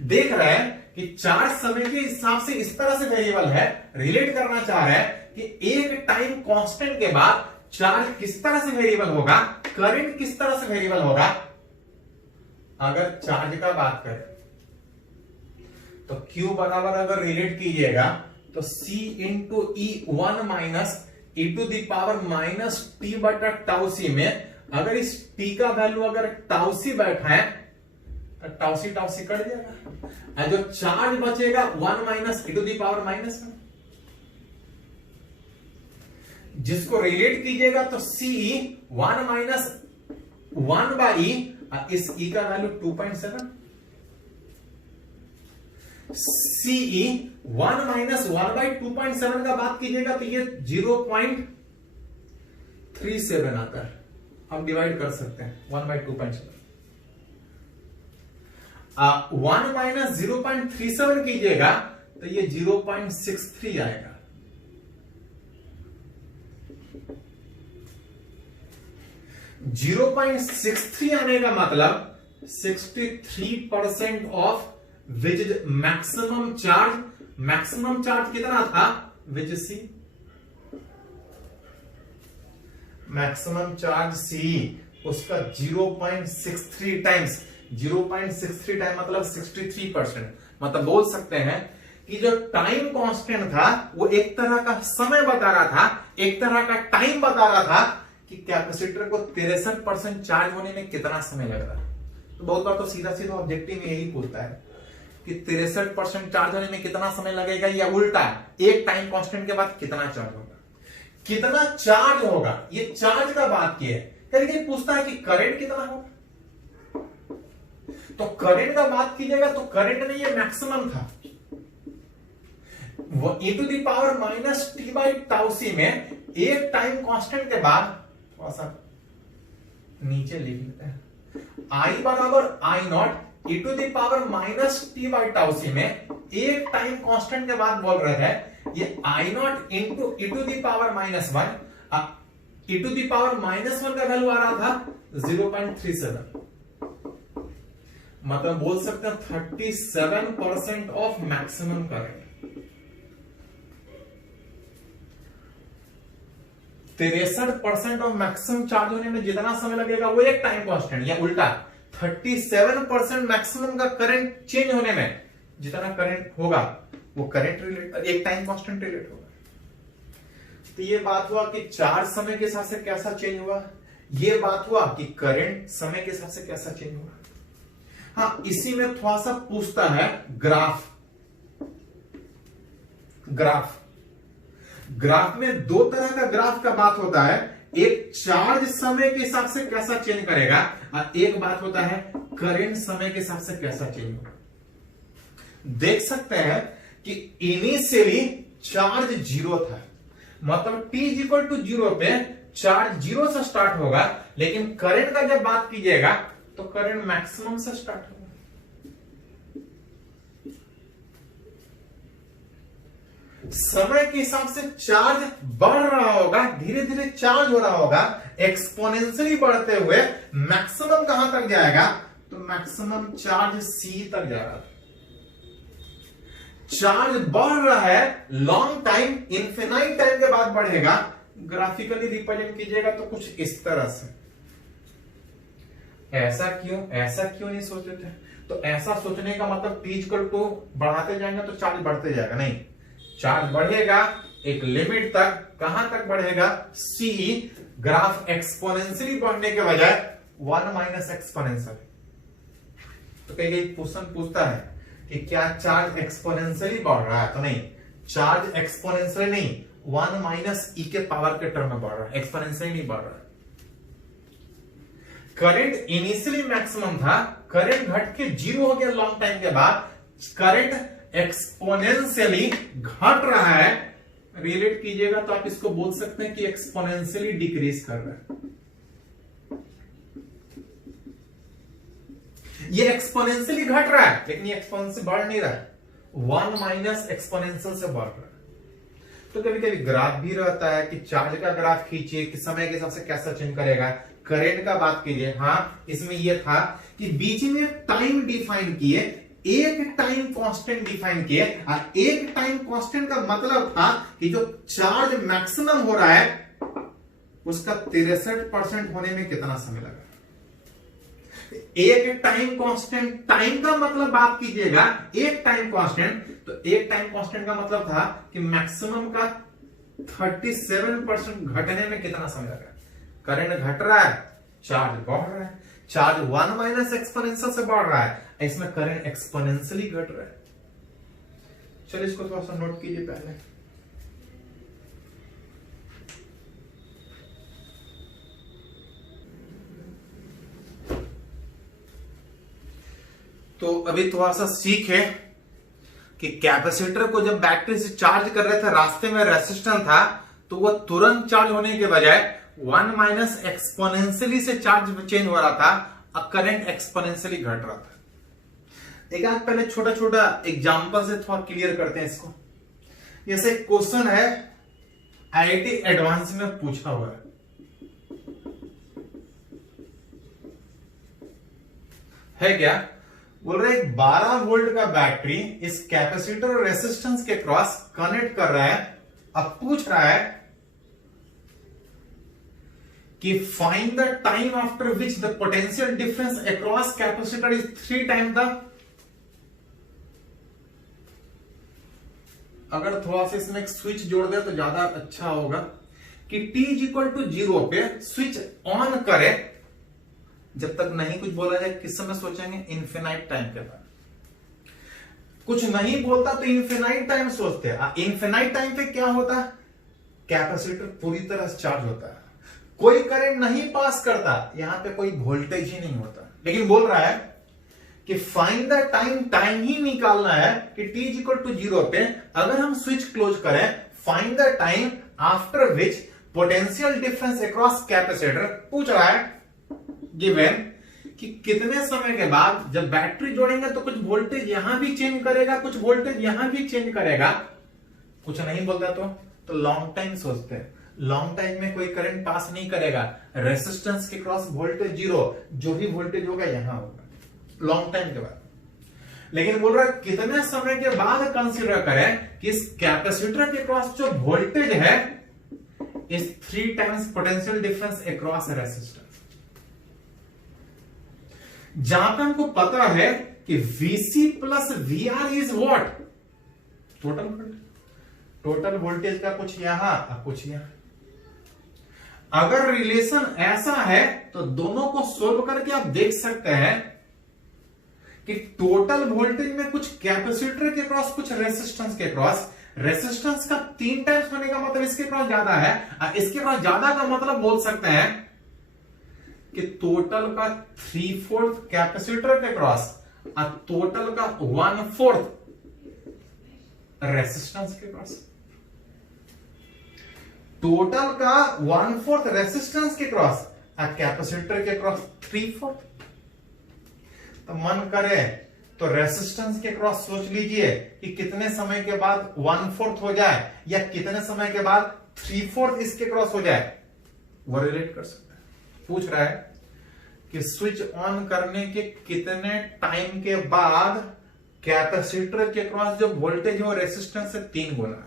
देख रहे हैं कि चार्ज समय के हिसाब से इस तरह से वेरिएबल है, रिलेट करना चाह रहे हैं कि एक टाइम कांस्टेंट के बाद चार्ज किस तरह से वेरिएबल होगा, करंट किस तरह से वेरिएबल होगा। अगर चार्ज का बात करें तो Q बराबर अगर रिलेट कीजिएगा तो C into E 1 minus E to the power minus T बटा टाउ सी में अगर इस T का वैल्यू अगर टाउ सी बैठा है तो टाउ सी कट जाएगा, जो चार्ज बचेगा 1 minus E to the power minus 1, जिसको रिलेट कीजिएगा तो C 1 माइनस 1 बाई इस E का वैल्यू 2.7, CE 1 माइनस 1 बाई 2.7 का बात कीजिएगा तो ये 0.37 आता है। आप डिवाइड कर सकते हैं 1 बाई 2.7। 1 माइनस 0.37 कीजिएगा तो ये 0.63 आएगा। जीरो 0.63 आने का मतलब 63% of which is maximum charge. Maximum charge कितना था? विच सी, मैक्सिमम चार्ज सी, उसका 0.63 टाइम्स, 0.63 टाइम मतलब 63%। मतलब बोल सकते हैं कि जो टाइम कांस्टेंट था वो एक तरह का समय बता रहा था, एक तरह का टाइम बता रहा था कि कैपेसिटर को 63% चार्ज होने में कितना समय लग रहा है। तो बहुत बार तो सीधा सीधा ऑब्जेक्टिव में यही पूछता है कि 63% चार्ज होने में कितना समय लगेगा, या उल्टा एक टाइम कांस्टेंट के बाद कितना चार्ज होगा, कितना चार्ज होगा। ये चार्ज का बात की है, कभी पूछता है कि करंट कितना होगा, तो करंट का बात कीजिएगा तो करंट नहीं, ये मैक्सिमम था। वो e to the power minus T by tau C में एक टाइम कांस्टेंट के बाद थोड़ा सा नीचे लिख लेते हैं, I बराबर I nought e to the power minus T by tau C में एक टाइम कांस्टेंट के बाद बोल रहे थे ये I nought into E to the power minus 1, E to the power minus 1 का वैल्यू आ रहा था 0.37। मतलब बोल सकते हैं 37% of maximum current. 63% of maximum charge होने में जितना समय लगेगा वो एक टाइम कांस्टेंट, या उल्टा 37% मैक्सिमम का करंट चेंज होने में जितना करंट होगा वो करंट रिलेट एक टाइम कांस्टेंट रिलेट होगा। तो ये बात हुआ कि चार्ज समय के हिसाब से कैसा चेंज हुआ, ये बात हुआ कि करंट समय के हिसाब से कैसा चेंज हुआ। हाँ, इसी में थोड़ा सा पूछता है ग्राफ। ग्राफ में दो तरह का ग्राफ का बात होता है, एक चार्ज समय के हिसाब से कैसा चेंज करेगा और एक बात होता है करंट समय के हिसाब से कैसा चेंज होगा। देख सकते हैं कि इनिशियली चार्ज 0 था, मतलब t इज इक्वल टू 0 पे चार्ज 0 से स्टार्ट होगा, लेकिन करंट का जब बात कीजिएगा तो करंट मैक्सिमम से स्टार्ट होगा। समय के हिसाब से चार्ज बढ़ रहा होगा, धीरे धीरे चार्ज हो रहा होगा, एक्सपोनेंशियली बढ़ते हुए मैक्सिमम कहां तक जाएगा, तो मैक्सिमम चार्ज C तक जाएगा। चार्ज बढ़ रहा है लॉन्ग टाइम, इनफिनाइट टाइम के बाद बढ़ेगा। ग्राफिकली रिप्रेजेंट कीजिएगा तो कुछ इस तरह से। ऐसा क्यों नहीं सोच लेते? तो ऐसा सोचने का मतलब t इक्वल टू बढ़ाते जाएंगे तो चार्ज बढ़ते जाएगा, नहीं, चार्ज बढ़ेगा एक लिमिट तक। कहां तक बढ़ेगा? C। ग्राफ एक्सपोनेंशियली बढ़ने के बजाय 1 माइनस एक्सपोनेंशियल। तो कई क्वेश्चन पूछता है कि क्या चार्ज एक्सपोनेंशियली बढ़ रहा है, तो नहीं, चार्ज एक्सपोनेंशियल नहीं, 1 माइनस ई के पावर के टर्म में बढ़ रहा है, एक्सपोनेंशियल नहीं बढ़ रहा है। करंट इनिशियली मैक्सिमम था, करंट घट के 0 हो गया लॉन्ग टाइम के बाद, करंट एक्सपोनेंशियली घट रहा है। रिलेट कीजिएगा तो आप इसको बोल सकते हैं कि एक्सपोनेंशियली डिक्रीज कर रहा है। ये एक्सपोनेंशियली घट रहा है लेकिन ये एक्सपोनेंशियल बढ़ नहीं रहा है, 1 माइनस एक्सपोनेंशियल से बढ़ रहा है। तो कभी कभी ग्राफ भी रहता है कि चार्ज का ग्राफ खींचिए कि समय के हिसाब से कैसा चेंज करेगा। करंट का बात कीजिए, हाँ इसमें यह था कि बीच में टाइम डिफाइन किए, एक टाइम कांस्टेंट डिफाइन किए, और एक टाइम कांस्टेंट का मतलब था कि जो चार्ज मैक्सिमम हो रहा है उसका 63% होने में कितना समय लगा। एक टाइम कांस्टेंट, टाइम का मतलब बात कीजिएगा, एक टाइम कांस्टेंट, तो एक टाइम कांस्टेंट का मतलब था कि मैक्सिमम का 37% घटने में कितना समय लगा। करंट घट रहा है, चार्ज बढ़ रहा है, चार्ज 1 माइनस एक्सपोनेंशियल से बढ़ रहा है, इसमें करंट एक्सपोनेंशियली घट रहा है। चलिए इसको थोड़ा सा नोट कीजिए पहले। तो अभी थोड़ा सा सीख है कि कैपेसिटर को जब बैटरी से चार्ज कर रहे थे, रास्ते में रेसिस्टेंस था, तो वह तुरंत चार्ज होने के बजाय 1 माइनस एक्सपोनेंशियली से चार्ज चेंज हो रहा था और करंट एक्सपोनेंशियली घट रहा था। एक आध पहले छोटा छोटा एग्जांपल से थोड़ा क्लियर करते हैं इसको। जैसे क्वेश्चन है आईआईटी एडवांस में पूछा हुआ है क्या, बोल रहे 12 वोल्ट का बैटरी इस कैपेसिटर और रेसिस्टेंस के क्रॉस कनेक्ट कर रहा है। अब पूछ रहा है कि find the time after which the potential difference across capacitor is 3 time the. अगर थोड़ा सा इसमें एक स्विच जोड़ दे तो ज्यादा अच्छा होगा कि t इक्वल टू 0 पे स्विच ऑन करे, जब तक नहीं कुछ बोला जाए किस समय सोचेंगे, इन्फिनाइट टाइम के बाद। कुछ नहीं बोलता तो इन्फिनाइट टाइम सोचते हैं। इन्फिनाइट टाइम पे क्या होता है, कैपेसिटर पूरी तरह से चार्ज होता है, कोई करंट नहीं पास करता, यहां पे कोई वोल्टेज ही नहीं होता। लेकिन बोल रहा है कि फाइंड द टाइम, टाइम ही निकालना है कि t इक्वल टू 0 पे अगर हम स्विच क्लोज करें, find the time after which potential difference across capacitor. पूछ रहा है गिवन कि कितने समय के बाद जब बैटरी जोड़ेंगे तो कुछ वोल्टेज यहां भी चेंज करेगा, कुछ वोल्टेज यहां भी चेंज करेगा। कुछ नहीं बोलता तो लॉन्ग टाइम सोचते हैं। लॉन्ग टाइम में कोई करंट पास नहीं करेगा, रेसिस्टेंस के क्रॉस वोल्टेज 0, जो भी वोल्टेज होगा यहां होगा लॉन्ग टाइम के बाद। लेकिन बोल रहा है कितने समय के बाद कंसीडर करें कि इस कैपेसिटर के क्रॉस जो वोल्टेज है is 3 times potential difference across resistance. जहां पे हमको पता है कि VC plus VR is what, total voltage. Total voltage का कुछ यहां और कुछ यहां। अगर रिलेशन ऐसा है तो दोनों को सोल्व करके आप देख सकते हैं कि टोटल वोल्टेज में कुछ कैपेसिटर के क्रॉस, कुछ रेसिस्टेंस के क्रॉस। रेसिस्टेंस का 3 टाइम्स होने का मतलब इसके क्रॉस ज्यादा है, और इसके क्रॉस ज्यादा का मतलब बोल सकते हैं कि टोटल का 3/4 कैपेसिटर के क्रॉस और टोटल का 1/4 रेसिस्टेंस के क्रॉस। टोटल का 1/4 रेसिस्टेंस के क्रॉस और कैपेसिटर के क्रॉस 3/4। तो मन करे तो रेसिस्टेंस के क्रॉस सोच लीजिए कि कितने समय के बाद 1/4 हो जाए या कितने समय के बाद 3/4 इसके क्रॉस हो जाए, वो रिलेट कर सकते हैं। पूछ रहा है कि स्विच ऑन करने के कितने टाइम के बाद कैपेसिटर के क्रॉस जो वोल्टेज हो रेसिस्टेंस से 3 गुना।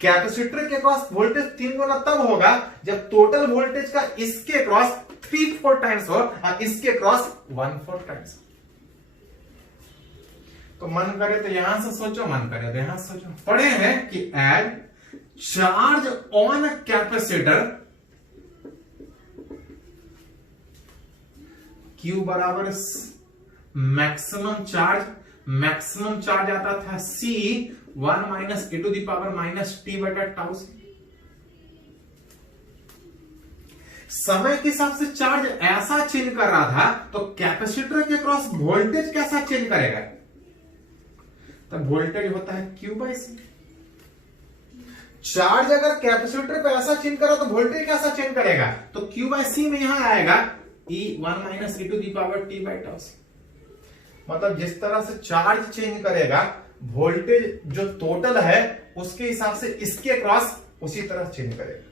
कैपेसिटर के क्रॉस वोल्टेज 3 गुना तब होगा जब टोटल वोल्टेज का इसके क्रॉस 3/4 टाइम्स हो और इसके क्रॉस 1/4 टाइम्स। तो मन करे तो यहां से सोचो, मन करे तो यहां से सोचो। पढ़े हैं कि at charge on capacitor Q बराबर मैक्सिमम चार्ज आता था C 1 minus e to the power minus T बटा टाउ सी। समय के हिसाब से चार्ज ऐसा चेंज कर रहा था तो कैपेसिटर के क्रॉस वोल्टेज कैसा चेंज करेगा? तो वोल्टेज होता है Q बाई सी। चार्ज अगर कैपेसिटर पे ऐसा चेंज करा तो वोल्टेज कैसा चेंज करेगा? तो Q बाई सी में यहां आएगा E1 minus e to the power T by tau C. मतलब जिस तरह से चार्ज चेंज करेगा वोल्टेज जो टोटल है उसके हिसाब से इसके क्रॉस उसी तरह चेंज करेगा।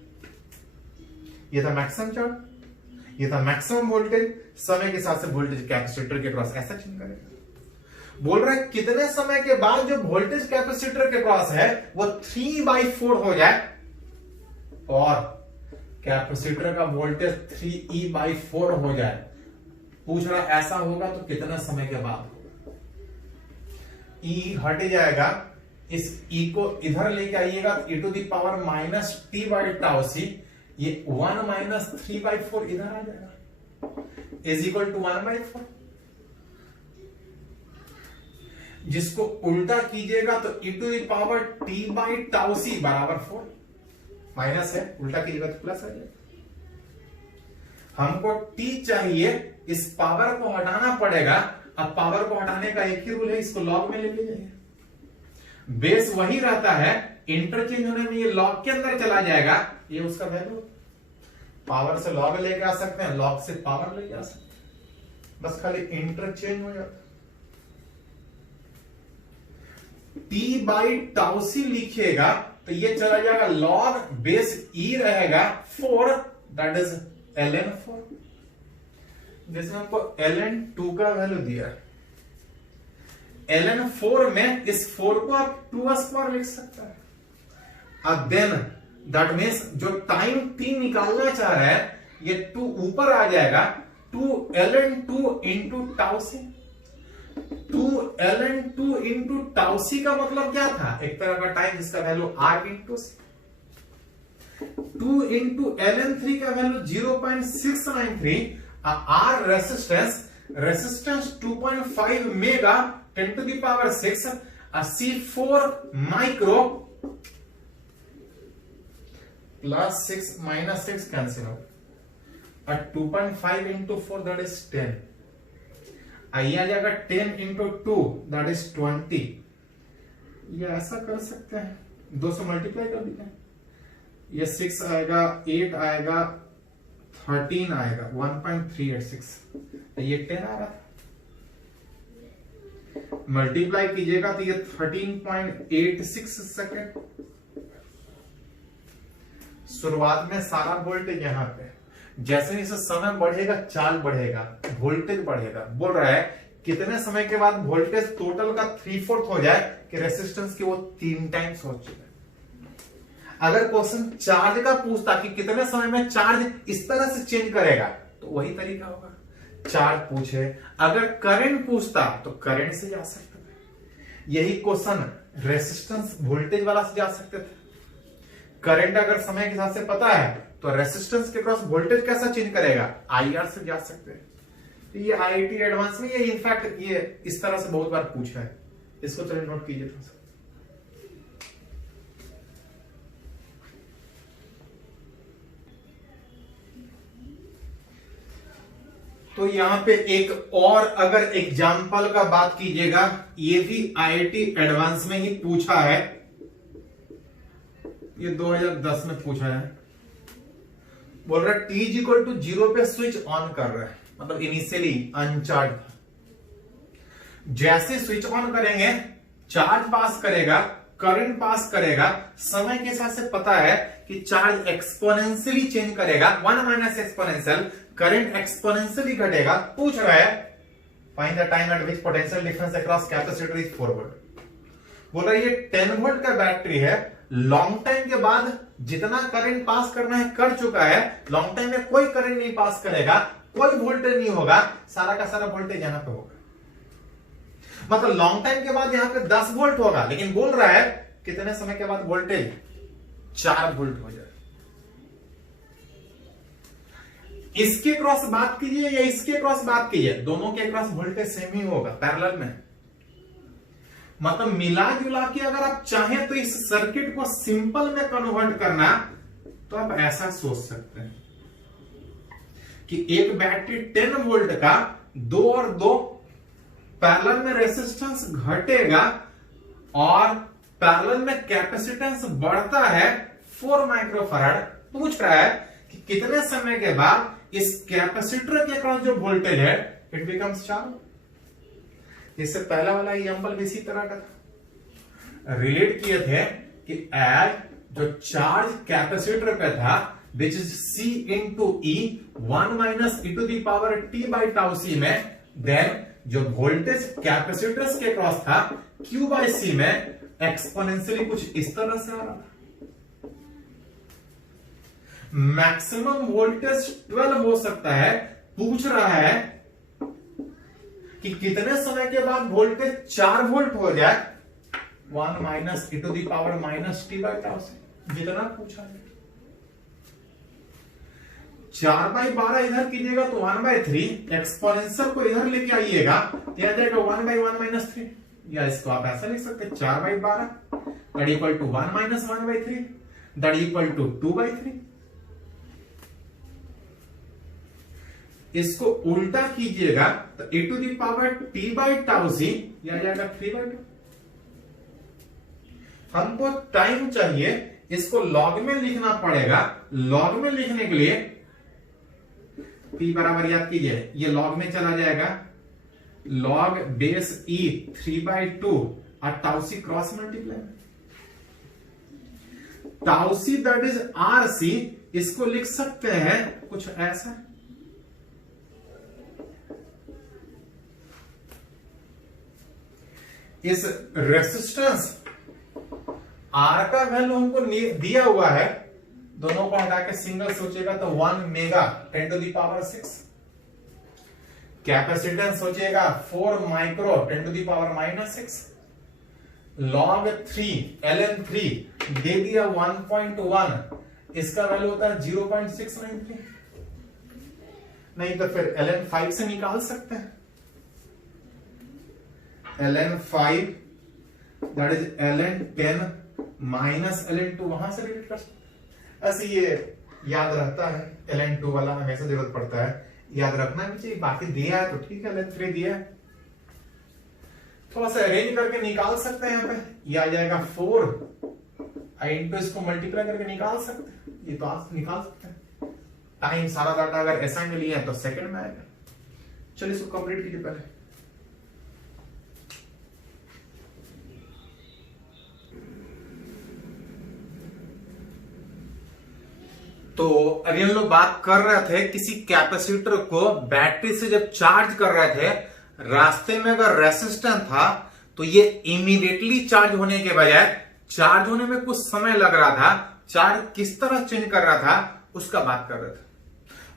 ये था मैक्सिमम चार्ज, ये था मैक्सिमम वोल्टेज। समय के साथ से वोल्टेज कैपेसिटर के क्रॉस ऐसा चेंज करेगा। बोल रहा है कितने समय के बाद जो वोल्टेज कैपेसिटर के क्रॉस है वो 3/4 हो जाए और कैपेसिटर का वोल्टेज 3E/4 हो जाए। पूछ रहा ऐसा होगा तो कितना समय के बाद होगा? E हट जाएगा, इस E को इधर लेके आइएगा तो e to the power minus T by tau C, ये 1 माइनस 3/4 इधर आ जाएगा इज इक्वल टू 1/4। जिसको उल्टा कीजिएगा तो e to the power t by tau C बराबर 4। माइनस है, उल्टा कीजिएगा तो प्लस आ जाएगा। हमको t चाहिए, इस पावर को हटाना पड़ेगा। अब पावर को हटाने का एक ही रूल है, इसको लॉग में ले लीजिए। बेस वही रहता है, इंटरचेंज होने में ये लॉग के अंदर चला जाएगा। ये उसका वैल्यू, पावर से लॉग लेके आ सकते हैं, लॉग से पावर ले जा सकते हैं, बस खाली इंटरचेंज हो जाता है। टी बाई टाउ सी लिखिएगा तो ये चला जाएगा लॉग बेस ई रहेगा 4, दैट इज ln4। जैसे हमको ln2 का वैल्यू दिया है, ln4 में इस 4 को आप 2² लिख सकता है। अब देन दैट मीन्स जो टाइम t निकालना चाह रहा है ये 2 ऊपर आ जाएगा, 2ln2 into tau C. 2ln2 into tau C का मतलब क्या था? एक तरह का टाइम जिसका value r into C. 2 into ln3 का value 0.693, r resistance 2.5 mega 10 to the power 6, C4 micro plus 6 minus 6 cancel हो, 2.5 इंटू 4 दैट इज 10। आइए आ जाएगा 10 इंटू 2 दैट इज 20। ये ऐसा कर सकते हैं, 2 से मल्टीप्लाई कर देते हैं। ये 6 आएगा, 8 आएगा, 13 आएगा, 1.386। ये 10 आ रहा था, मल्टीप्लाई कीजिएगा तो ये 13.86 सेकेंड। शुरुआत में सारा वोल्टेज यहां पे, जैसे जैसे समय बढ़ेगा चार्ज बढ़ेगा, वोल्टेज बढ़ेगा। बोल रहा है कितने समय के बाद वोल्टेज टोटल का 3/4 हो जाए कि रेसिस्टेंस की वो 3 टाइम्स हो चुका है। अगर क्वेश्चन चार्ज का पूछता कि कितने समय में चार्ज इस तरह से चेंज करेगा तो वही तरीका होगा, चार्ज पूछे। अगर करंट पूछता तो करंट से जा सकते थे। यही क्वेश्चन रेसिस्टेंस वोल्टेज वाला से जा सकते थे। करंट अगर समय के हिसाब से पता है तो रेसिस्टेंस के क्रॉस वोल्टेज कैसा चेंज करेगा? IR से जा सकते हैं। तो ये IIT एडवांस में ये इनफैक्ट ये इस तरह से बहुत बार पूछा है, इसको चलिए नोट कीजिए थोड़ा सा। तो यहां पे एक और अगर एग्जाम्पल का बात कीजिएगा, ये भी IIT एडवांस में ही पूछा है, ये 2010 में पूछा है। बोल रहा है t इक्वल टू 0 पे स्विच ऑन कर रहा है, मतलब इनिशियली अनचार्ज था। जैसे स्विच ऑन करेंगे चार्ज पास करेगा, करंट पास करेगा। समय के हिसाब से पता है कि चार्ज एक्सपोनेंशियली चेंज करेगा, 1 माइनस एक्सपोनेंशियल, करंट एक्सपोनेंशियली घटेगा। पूछ रहा है find the time eight which potential difference across capacitor is 4 volt. बोल रहा है ये 10 वोल्ट का बैटरी है, लॉन्ग टाइम के बाद जितना करंट पास करना है कर चुका है, लॉन्ग टाइम में कोई करंट नहीं पास करेगा, कोई वोल्टेज नहीं होगा, सारा का सारा वोल्टेज यहां पे होगा। मतलब लॉन्ग टाइम के बाद यहां पे 10 वोल्ट होगा, लेकिन बोल रहा है कितने समय के बाद वोल्टेज 4 वोल्ट हो जाए। इसके क्रॉस बात कीजिए या इसके क्रॉस बात कीजिए, दोनों के क्रॉस वोल्टेज सेम ही होगा, पैरेलल में। मतलब मिला जुला के अगर आप चाहें तो इस सर्किट को सिंपल में कन्वर्ट करना, तो आप ऐसा सोच सकते हैं कि एक बैटरी 10 वोल्ट का 2 और 2 पैरेलल में रेसिस्टेंस घटेगा और पैरेलल में कैपेसिटेंस बढ़ता है 4 माइक्रोफैराड। पूछ रहा है कि कितने समय के बाद इस कैपेसिटर के अक्रॉस जो वोल्टेज है इट बिकम्स चार्ज। इससे पहला वाला एग्जांपल भी इसी तरह का था, रिलेट किए थे कि एज जो चार्ज कैपेसिटर पे था which is C into E 1 minus e to the power t by tau C में, देन जो वोल्टेज कैपेसिटर्स के क्रॉस था Q by C में एक्सपोनेंशियली कुछ इस तरह से आ रहा था। मैक्सिमम वोल्टेज 12 हो सकता है। पूछ रहा है कि कितने समय के बाद वोल्टेज 4 वोल्ट हो जाए, 1 minus e to the power minus t by tau C, जितना पूछा है। 4/12 इधर कीजिएगा तो 1/3, एक्सपोनेंशियल को इधर लेके आइएगा तो आ जाएगा 1/1 minus 3, या इसको आप ऐसा लिख सकते हैं 4/12 that equal to 1 minus 1/3 that equal to 2/3। इसको उल्टा कीजिएगा तो e to the power t by tau c यह आ जाएगा 3/2। हमको टाइम चाहिए, इसको लॉग में लिखना पड़ेगा। लॉग में लिखने के लिए p बराबर याद कीजिए, ये लॉग में चला जाएगा, लॉग बेस e 3/2 और tau C cross multiply, tau C that is R C, इसको लिख सकते हैं कुछ ऐसा। इस रेसिस्टेंस आर का वैल्यू हमको दिया हुआ है, दोनों को हटा के सिंगल सोचेगा तो 1 mega 10 to the power 6, capacitance सोचेगा 4 micro 10 to the power -6, log 3 ln3 दे दिया 1.1, इसका वैल्यू होता है 0.693, नहीं तो फिर ln5 से निकाल सकते हैं। ln5 that is ln10 minus ln2, वहां से रिलेट कर सकते। ऐसे ये याद रहता है, ln2 वाला हमेशा जरूरत पड़ता है, याद रखना भी चाहिए। बाकी दिया है तो ठीक है, ln3 दिया है, थोड़ा सा अरेंज करके निकाल सकते हैं। यहाँ पे ये आ जाएगा 4 इंटू इसको मल्टीप्लाई करके निकाल सकते हैं, ये तो आप निकाल सकते हैं। टाइम सारा डाटा अगर ऐसा में लिया है तो सेकंड में आएगा। चलिए इसको कंप्लीट कीजिए पहले। तो अभी हम लोग बात कर रहे थे किसी कैपेसिटर को बैटरी से जब चार्ज कर रहे थे, रास्ते में अगर रेसिस्टेंस था तो ये इमीडिएटली चार्ज होने के बजाय चार्ज होने में कुछ समय लग रहा था। चार्ज किस तरह चेंज कर रहा था उसका बात कर रहे थे।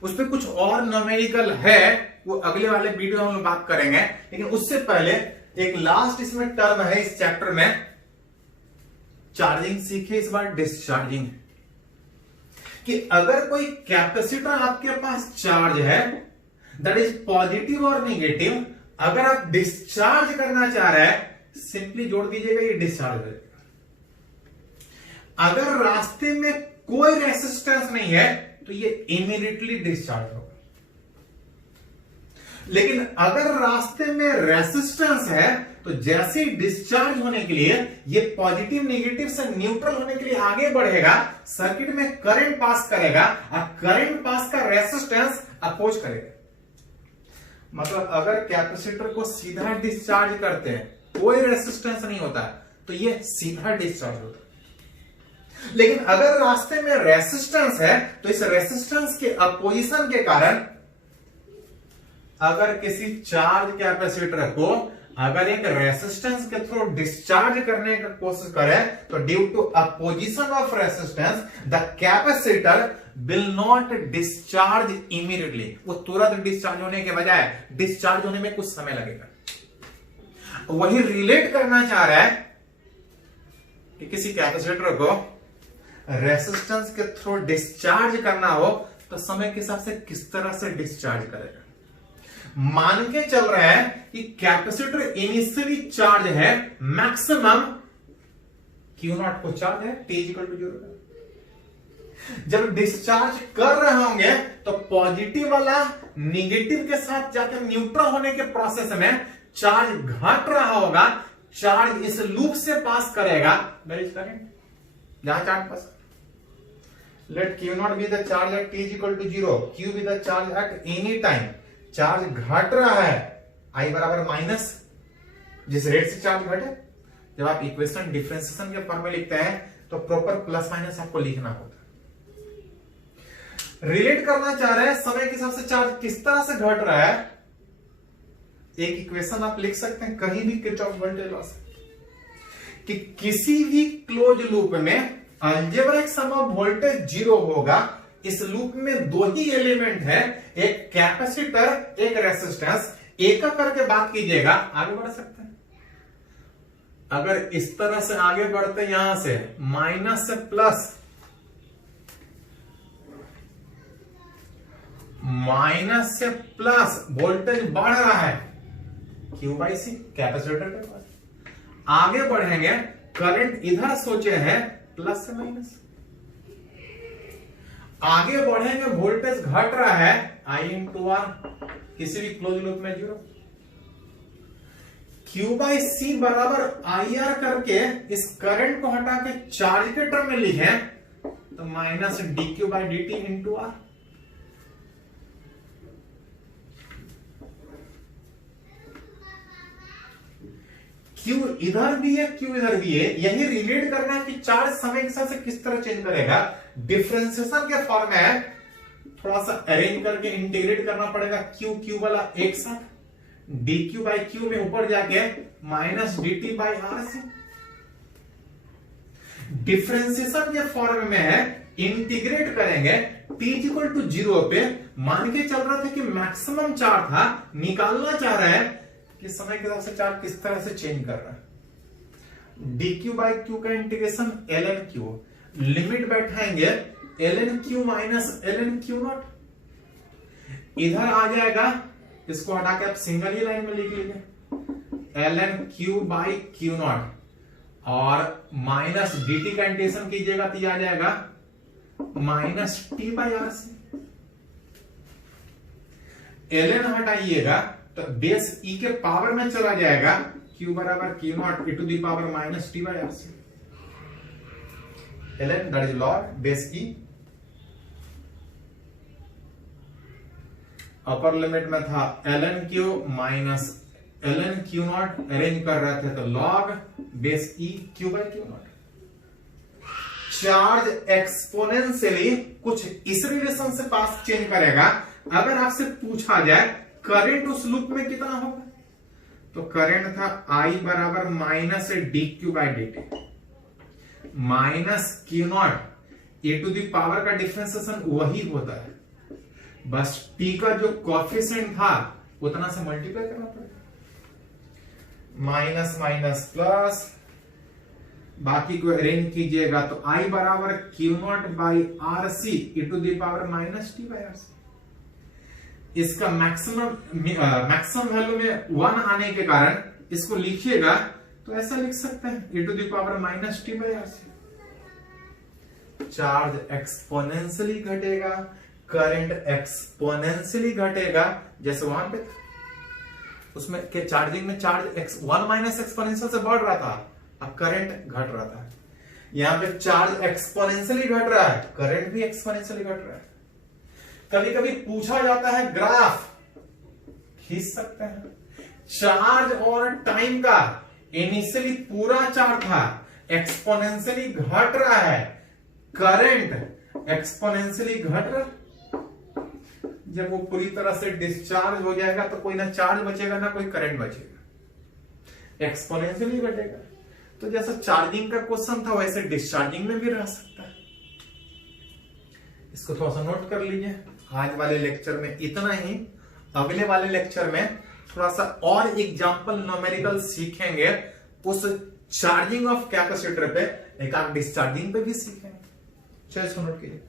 उस पर कुछ और न्यूमेरिकल है, वो अगले वाले वीडियो में हम लोग बात करेंगे। लेकिन उससे पहले एक लास्ट इसमें टर्म है इस चैप्टर में, चार्जिंग सीखे, इस बार डिस्चार्जिंग, कि अगर कोई कैपेसिटर आपके पास चार्ज है दैट इज पॉजिटिव और नेगेटिव, अगर आप डिस्चार्ज करना चाह रहे हैं सिंपली जोड़ दीजिएगा, ये डिस्चार्ज हो जाएगा। अगर रास्ते में कोई रेसिस्टेंस नहीं है तो ये इमीडिएटली डिस्चार्ज होगा। लेकिन अगर रास्ते में रेसिस्टेंस है तो जैसे ही डिस्चार्ज होने के लिए ये पॉजिटिव नेगेटिव से न्यूट्रल होने के लिए आगे बढ़ेगा, सर्किट में करंट पास करेगा और करंट पास का रेसिस्टेंस अपोज करेगा। मतलब अगर कैपेसिटर को सीधा डिस्चार्ज करते हैं, कोई रेसिस्टेंस नहीं होता, तो ये सीधा डिस्चार्ज होता है। लेकिन अगर रास्ते में रेसिस्टेंस है तो इस रेसिस्टेंस के अपोजिशन के कारण अगर किसी चार्ज कैपेसिटर को अगर एक रेसिस्टेंस के थ्रू डिस्चार्ज करने का कोशिश करें तो due to opposition of resistance the capacitor will not discharge immediately, वो तुरंत डिस्चार्ज होने के बजाय डिस्चार्ज होने में कुछ समय लगेगा। वही रिलेट करना चाह रहा है कि किसी कैपेसिटर को रेसिस्टेंस के थ्रू डिस्चार्ज करना हो तो समय के हिसाब से किस तरह से डिस्चार्ज करेगा। मान के चल रहा है कि कैपेसिटर इनिशियली चार्ज है मैक्सिमम Q0 को चार्ज है t इक्वल टू 0। जब डिस्चार्ज कर रहे होंगे तो पॉजिटिव वाला निगेटिव के साथ जाकर न्यूट्रल होने के प्रोसेस में चार्ज घट रहा होगा, चार्ज इस लूप से पास करेगा, दैट इज करंट। जहां charge pass, let Q0 be the charge at t equal to 0, Q be the charge at any time. Charge घट रहा है I बराबर माइनस जिस रेट से चार्ज घटे। जब आप इक्वेशन डिफरेंशिएशन के फॉर्म में लिखते हैं तो प्रॉपर प्लस माइनस आपको लिखना होता है। रिलेट करना चाह रहे हैं समय के हिसाब से चार्ज किस तरह से घट रहा है। एक इक्वेशन आप लिख सकते हैं कहीं भी किरचॉफ वोल्टेज लॉ से, कि किसी भी क्लोज लूप में अलजेब्रिक सम ऑफ वोल्टेज 0 होगा। इस लूप में दो ही एलिमेंट है, एक कैपेसिटर एक रेसिस्टेंस। एक करके बात कीजिएगा, आगे बढ़ सकते हैं। अगर इस तरह से आगे बढ़ते यहां से माइनस से प्लस, माइनस से प्लस वोल्टेज बढ़ रहा है Q/C कैपेसिटर के पास। आगे बढ़ेंगे, करंट इधर सोचे हैं प्लस से माइनस। आगे बढ़ेंगे, वोल्टेज घट रहा है I इंटू आर, किसी भी क्लोज लूप में 0। Q/C बराबर IR करके इस करंट को हटा के चार्ज के टर्म में लिखे तो minus dQ/dt into are. Q इधर भी है, Q इधर भी है। यही रिलेट करना है कि चार्ज समय के साथ से किस तरह चेंज करेगा। डिफरेंशिएशन के फॉर्म में थोड़ा सा अरेंज करके इंटीग्रेट करना पड़ेगा। Q वाला एक साथ, dQ/Q में ऊपर जाके माइनस dt/RC। डिफरेंशिएशन के फॉर्म में इंटीग्रेट करेंगे t इक्वल टू 0 पे। मान के चल रहा था कि मैक्सिमम चार्ज था, निकालना चाह रहे हैं कि समय के हिसाब से चार्ज किस तरह से चेंज कर रहा है। dQ/Q का इंटीग्रेशन ln Q, लिमिट बैठाएंगे ln Q minus ln Q0। इधर आ जाएगा, इसको हटा के आप सिंगल ही लाइन में लिख लीजिए ln Q/Q0 और माइनस dt का इंटीग्रेशन कीजिएगा तो आ जाएगा माइनस t/RC। ln हटाइएगा तो बेस e के पावर में चला जाएगा, Q बराबर Q0 e to the power minus t/RC। ln that is log base e। Upper limit में था ln Q minus ln Q0, arrange कर रहे थे तो log base e Q/Q0। Charge exponentially कुछ इस रिलेशन से पास चेंज करेगा। अगर आपसे पूछा जाए करंट उस लूप में कितना होगा, तो करंट था I बराबर minus dQ/dt minus Q0 e to the power का डिफरेंशिएशन वही होता है, बस t का जो कोएफिशिएंट था उतना से मल्टीप्लाई करना पड़ेगा। माइनस माइनस प्लस, बाकी को अरेंज कीजिएगा तो I बराबर Q0/RC e to the power minus t/RC। इसका मैक्सिमम वैल्यू में 1 आने के कारण इसको लिखिएगा तो ऐसा लिख सकते हैं e to the power minus t/RC। Charge exponentially घटेगा, करंट एक्सपोनेंशियली घटेगा। जैसे वहां पे उसमें के चार्जिंग में चार्ज 1 माइनस एक्सपोनेंशियल से बढ़ रहा था, अब करंट घट रहा था। यहां पे चार्ज एक्सपोनेंशियली घट रहा है, करंट भी एक्सपोनेंशियली घट रहा है। कभी कभी पूछा जाता है ग्राफ खींच सकते हैं, चार्ज और टाइम का। इनिशियली पूरा चार्ज था, एक्सपोनेंशियली घट रहा है, करंट एक्सपोनेंशियली घट रहा है। जब वो पूरी तरह से डिस्चार्ज हो जाएगा तो कोई ना चार्ज बचेगा ना कोई करंट बचेगा, एक्सपोनेंशियली घटेगा। तो जैसा चार्जिंग का क्वेश्चन था वैसे डिस्चार्जिंग में भी रह सकता है। इसको थोड़ा सा नोट कर लीजिए। आज वाले लेक्चर में इतना ही। अगले वाले लेक्चर में थोड़ा सा और एग्जांपल न्यूमेरिकल सीखेंगे, उस चार्जिंग ऑफ कैपेसिटर पे, एक आप डिस्चार्जिंग पे भी सीखेंगे। चलिए इसको नोट कीजिए।